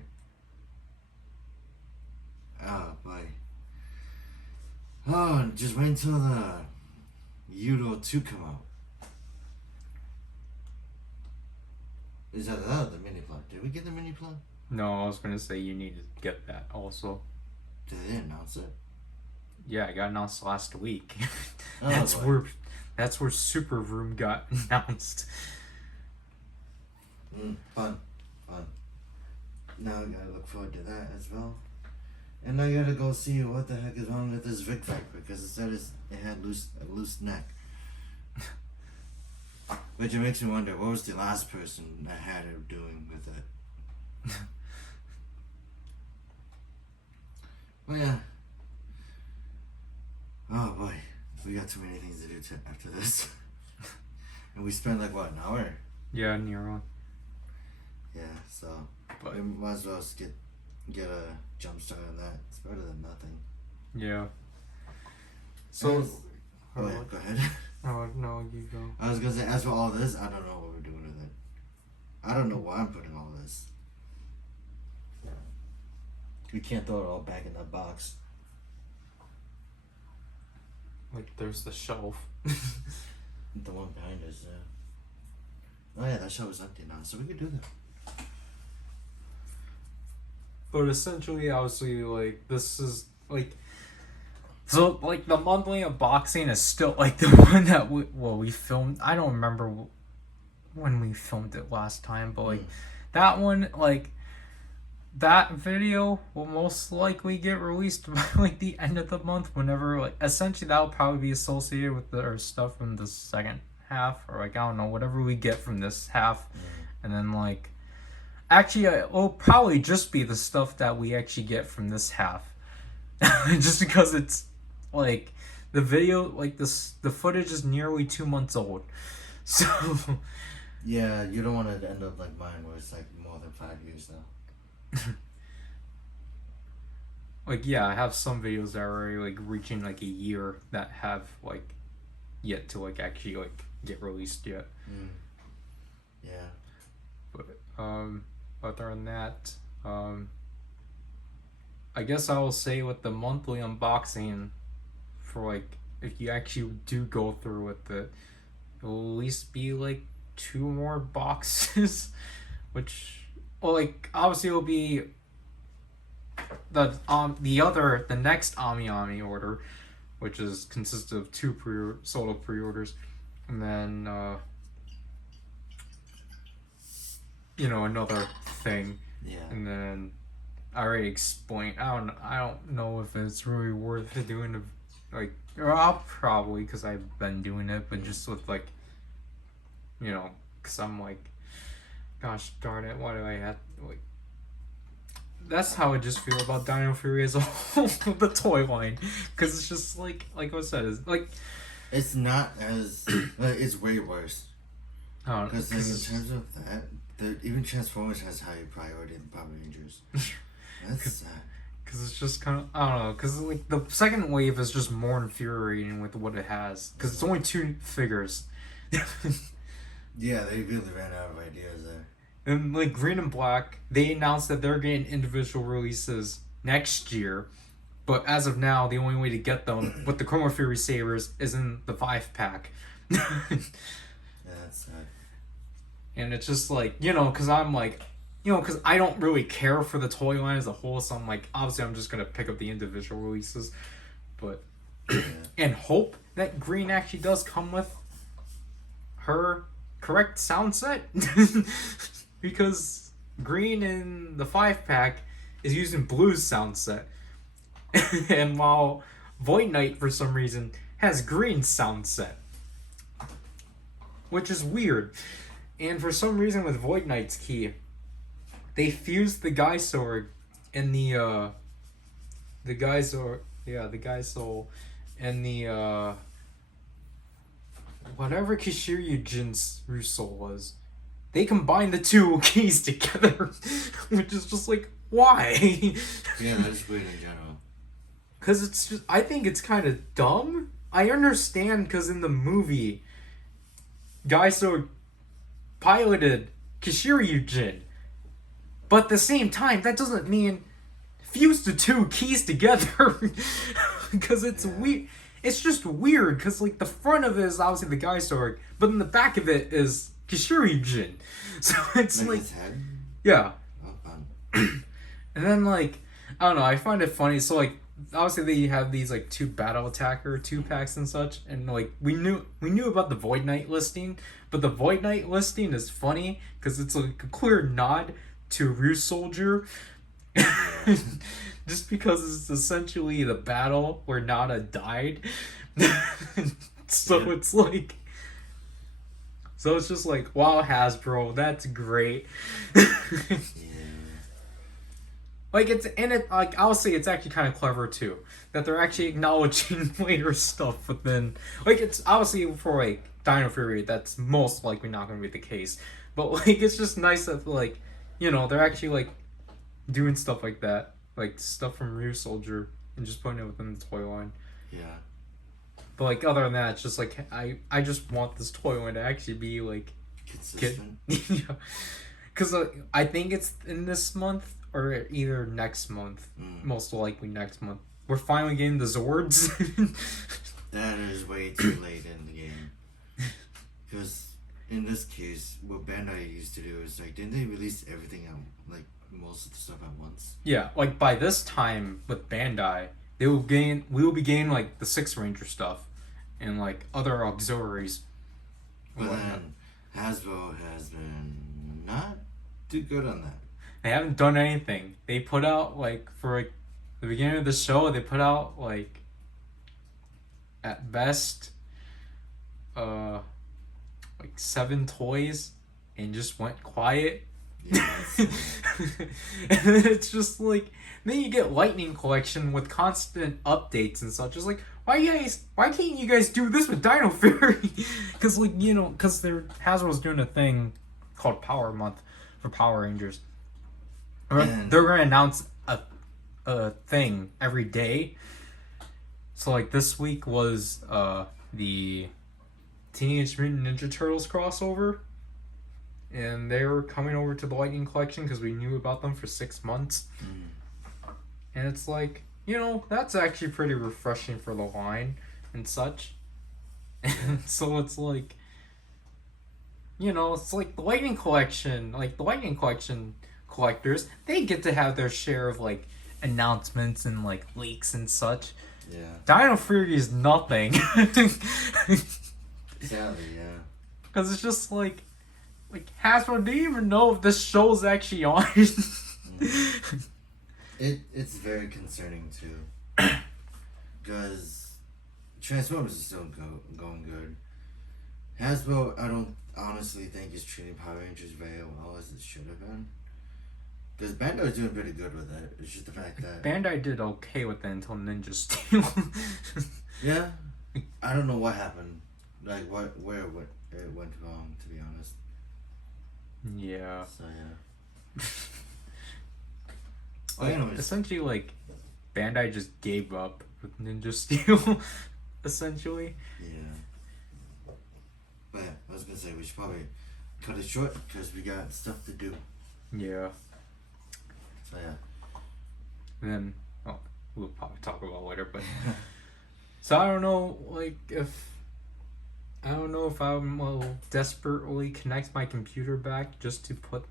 Oh boy. Oh, just wait until the Euro 2 come out. Is that the mini plot? Did we get the mini plot? No, I was gonna say you need to get that also. Did they announce it? Yeah, it got announced last week. Oh, that's where Super Room got announced. Fun. Now we gotta look forward to that as well. And I gotta go see what the heck is wrong with this Vic Viper because it said it had a loose neck. Which it makes me wonder, what was the last person that had it doing with it? Well, yeah. Oh boy, we got too many things to do after this. And we spent like, what, an hour? Yeah, near on. Yeah, so But we might as well just get a jump start on that. It's better than nothing. yeah. So. Go ahead. Oh no, you go. I was gonna say, as for all this, I don't know what we're doing with it. I don't know why I'm putting all this. We can't throw it all back in that box. Like, there's the shelf. The one behind us, yeah. Oh yeah, that shelf is empty now, so we could do that. But essentially, obviously, like, this is, like... So, like, the monthly unboxing is still, like, the one that we filmed. I don't remember when we filmed it last time, but, like, that one, like... That video will most likely get released by, like, the end of the month whenever, like, essentially that'll probably be associated with our stuff from the second half, or, like, I don't know, whatever we get from this half. And then, like, actually, it'll probably just be the stuff that we actually get from this half. Just because it's, like, the video, like, the footage is nearly 2 months old. So... Yeah, you don't want it to end up like mine, where it's, like, more than 5 years now. Like, yeah, I have some videos that are already, like, reaching, like, a year that have, like, yet to, like, actually, like, get released yet. Yeah. But, other than that, I guess I will say with the monthly unboxing, for, like, if you actually do go through with it, it'll at least be, like, 2 more boxes, which... Well, like, obviously it'll be the next Ami order, which consists of 2 solo pre-orders, and then another thing. Yeah. And then I already explained. I don't know if it's really worth doing or I'll probably, because I've been doing it, but just with, like, because I'm like, gosh darn it, why do I have, like... That's how I just feel about Dino Fury as a whole, the toy line. Because it's just, like I said, it's, like... It's not as... like, it's way worse. Because, like, in terms of that, even Transformers has higher priority than Power Rangers. That's sad. Because it's just kind of... I don't know. Because, like, the second wave is just more infuriating with what it has. Because it's only 2 figures. Yeah, they really ran out of ideas there. And, like, Green and Black, they announced that they're getting individual releases next year. But as of now, the only way to get them with the Chrono Fury Sabers is in the 5-pack. Yeah, that's sad. And it's just like, because I'm like, because I don't really care for the toy line as a whole. So I'm like, obviously, I'm just going to pick up the individual releases. But, and hope that Green actually does come with her correct sound set. Because Green in the 5-pack is using Blue's sound set. And while Void Knight, for some reason, has Green's sound set. Which is weird. And for some reason with Void Knight's key, they fused the Guy Sword and the Guy Soul and the whatever Kishiryujin's Russo was. They combined the 2 keys together, which is just like, why? Yeah, that's weird in general. Because it's just, I think it's kind of dumb. I understand, because in the movie, Gaiso piloted Kishiryujin. But at the same time, that doesn't mean fuse the 2 keys together. Because it's weird. It's just weird, because, like, the front of it is obviously the Guy Sword, but then the back of it is Kishiryujin. So it's like... his head? Yeah. Oh, fun. And then, like, I don't know, I find it funny. So, like, obviously they have these, like, 2 Battle Attacker 2-packs and such, and, like, we knew about the Void Knight listing, but the Void Knight listing is funny, because it's, like, a clear nod to Ruse Soldier. just because it's essentially the battle where Nada died. So Yeah. it's like, so it's just like, wow, Hasbro, that's great. Like it's and it like I'll say it's actually kind of clever too that they're actually acknowledging later stuff, but then like it's obviously for like Dino Fury that's most likely not going to be the case, but like it's just nice that like they're actually like doing stuff like that, like stuff from Rear Soldier and just putting it within the toy line. Yeah. But like other than that, it's just like I just want this toy line to actually be like Consistent. yeah, because I think it's in this month or either next month, most likely next month. We're finally getting the Zords. That is way too late in the game. Because in this case, what Bandai used to do is like, didn't they release everything out, like most of the stuff at once? Yeah, like by this time with Bandai, we will be getting like the Six Ranger stuff, and like other auxiliaries. But then Hasbro has been not too good on that. They haven't done anything. They put out like for like the beginning of the show, they put out like at best like 7 toys and just went quiet. Yeah, And then it's just like then you get Lightning Collection with constant updates and such. It's like why can't you guys do this with Dino Fury? Because like because Hasbro's doing a thing called Power Month for Power Rangers. And They're gonna announce a thing every day. So like this week was the Teenage Mutant Ninja Turtles crossover, and they were coming over to the Lightning Collection because we knew about them for 6 months. And it's like that's actually pretty refreshing for the line and such. And so it's like it's like the Lightning Collection, collectors, they get to have their share of like announcements and like leaks and such. yeah, Dino Fury is nothing. sadly, yeah. Because it's just like Hasbro didn't even know if this show is actually on. It's very concerning too, because Transformers is still going good. Hasbro, I don't honestly think is treating Power Rangers very well as it should have been. Because Bandai was doing pretty good with it. It's just the fact that Bandai did okay with it until Ninja Steel. yeah, I don't know what happened. Like where it went wrong, to be honest. Yeah. So yeah. Like, anyways. essentially, like Bandai just gave up with Ninja Steel. Essentially. Yeah. But yeah, I was gonna say we should probably cut it short because we got stuff to do. Yeah. So yeah. And then, we'll probably talk about it later, but so I don't know, like if I will desperately connect my computer back just to put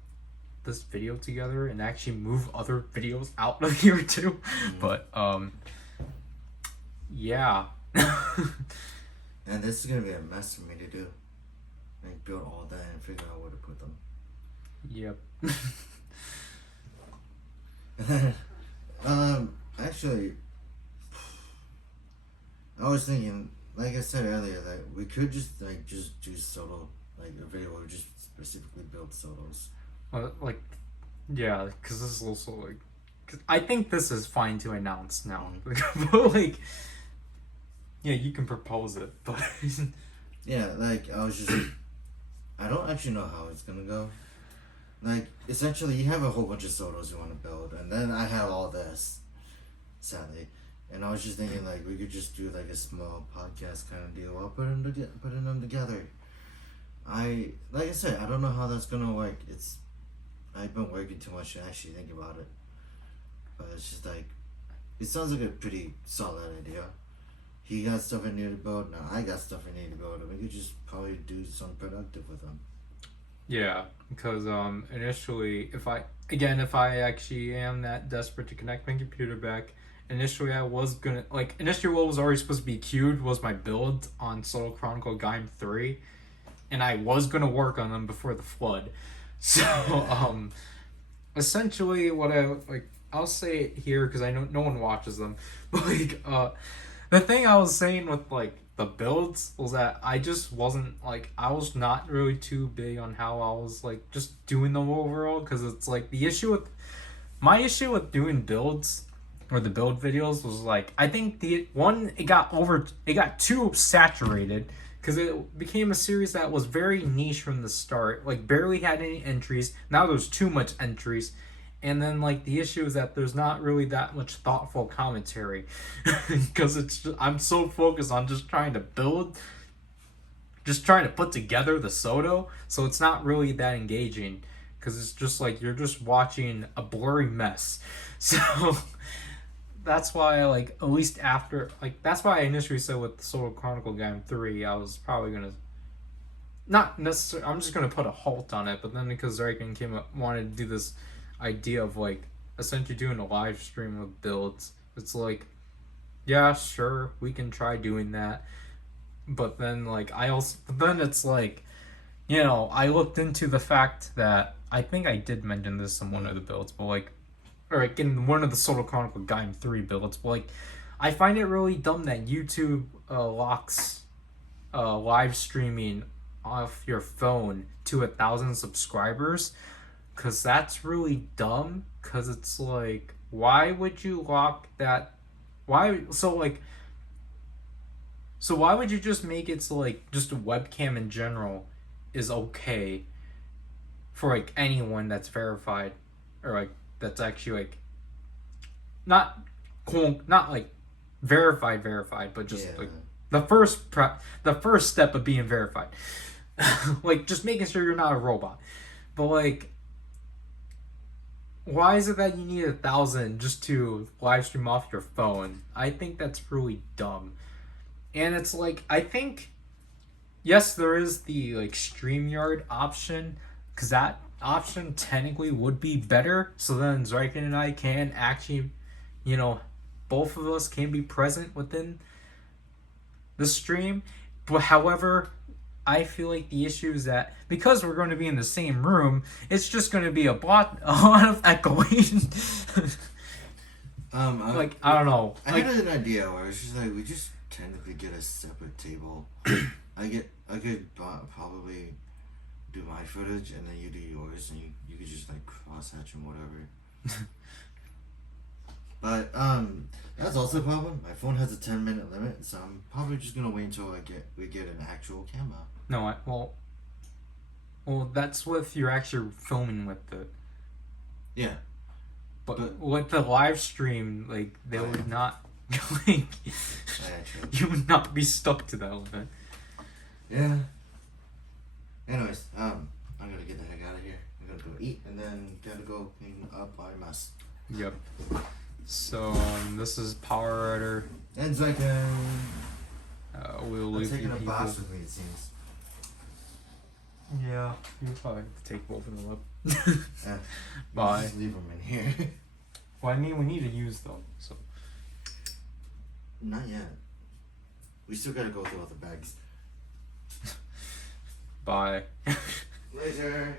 this video together and actually move other videos out of here too. But yeah. And this is gonna be a mess for me to do. Like build all that and figure out where to put them. Yep. Actually, I was thinking, like I said earlier, that we could just do solo, like a video where we just specifically build solos. Like, yeah, because this is also like, cause I think this is fine to announce now. But like, yeah, you can propose it, but Yeah, like I was just, I don't actually know how it's gonna go. Like essentially, you have a whole bunch of solos you want to build, and then I have all this, sadly. And I was just thinking, like, we could just do like a small podcast kind of deal while putting them together. Like I said, I don't know how that's gonna work. I've been working too much to actually think about it. But it's just like, it sounds like a pretty solid idea. He got stuff I need to build, now I got stuff I need to build, and we could just probably do something productive with them. yeah, because initially, if I actually am that desperate to connect my computer back, initially I was gonna initially what was already supposed to be queued was my build on Soul Chronicle Gaim 3, and I was gonna work on them before the flood. So essentially what I I'll say it here because I know no one watches them. But like, the thing I was saying with like the builds was that I just wasn't like I was not really too big on how I was like just doing them overall because it's like the issue with my issue with doing builds or the build videos was like I think it got too saturated because it became a series that was very niche from the start, like barely had any entries. Now there's too much entries, and then like the issue is that there's not really that much thoughtful commentary because I'm so focused on just trying to build, just trying to put together the Soto, so it's not really that engaging because it's just like you're just watching a blurry mess. So that's why like at least after like that's why I initially said with the Soto Chronicle Game 3 I was probably gonna not necessarily I'm just gonna put a halt on it, but then because Zryken came up wanted to do this idea of like essentially doing a live stream of builds, it's like yeah sure we can try doing that, but then like but then it's like I looked into the fact that I think I did mention this in one of the builds, but like or like in one of the Soto Chronicle Game 3 builds, but like I find it really dumb that YouTube locks live streaming off your phone to 1,000 subscribers, because that's really dumb, because it's like why would you lock that? So why would you just make it so like just a webcam in general is okay for like anyone that's verified or like that's actually like not cool, not like verified, but just like the first step of being verified. Like just making sure you're not a robot. But like why is it that you need 1,000 just to live stream off your phone? I think that's really dumb. And it's like I think yes, there is the like StreamYard option, because that option technically would be better. So then Zryken and I can actually, both of us can be present within the stream. But however, I feel like the issue is that because we're going to be in the same room, it's just going to be a lot of echoing. I don't know. I had an idea where it's just like we just technically get a separate table. I could probably do my footage and then you do yours, and you could just like cross hatch and whatever. But that's also a problem. My phone has a 10-minute limit, so I'm probably just gonna wait until we get an actual camera. No, well, that's what you're actually filming with the. Yeah. But with the live stream, like they would not, like, you would not be stuck to that limit. Yeah. Anyways, I'm gonna get the heck out of here. I'm gonna go eat and then gotta go clean up my mess. Yep. So this is PowerRider. And Zryken. We'll leave you taking a people. box with me, it seems. Yeah, you'll probably have to take both of them up. Yeah. Bye. Just leave them in here. Well, I mean, we need to use them, so. Not yet. We still gotta go through all the bags. Bye. Later.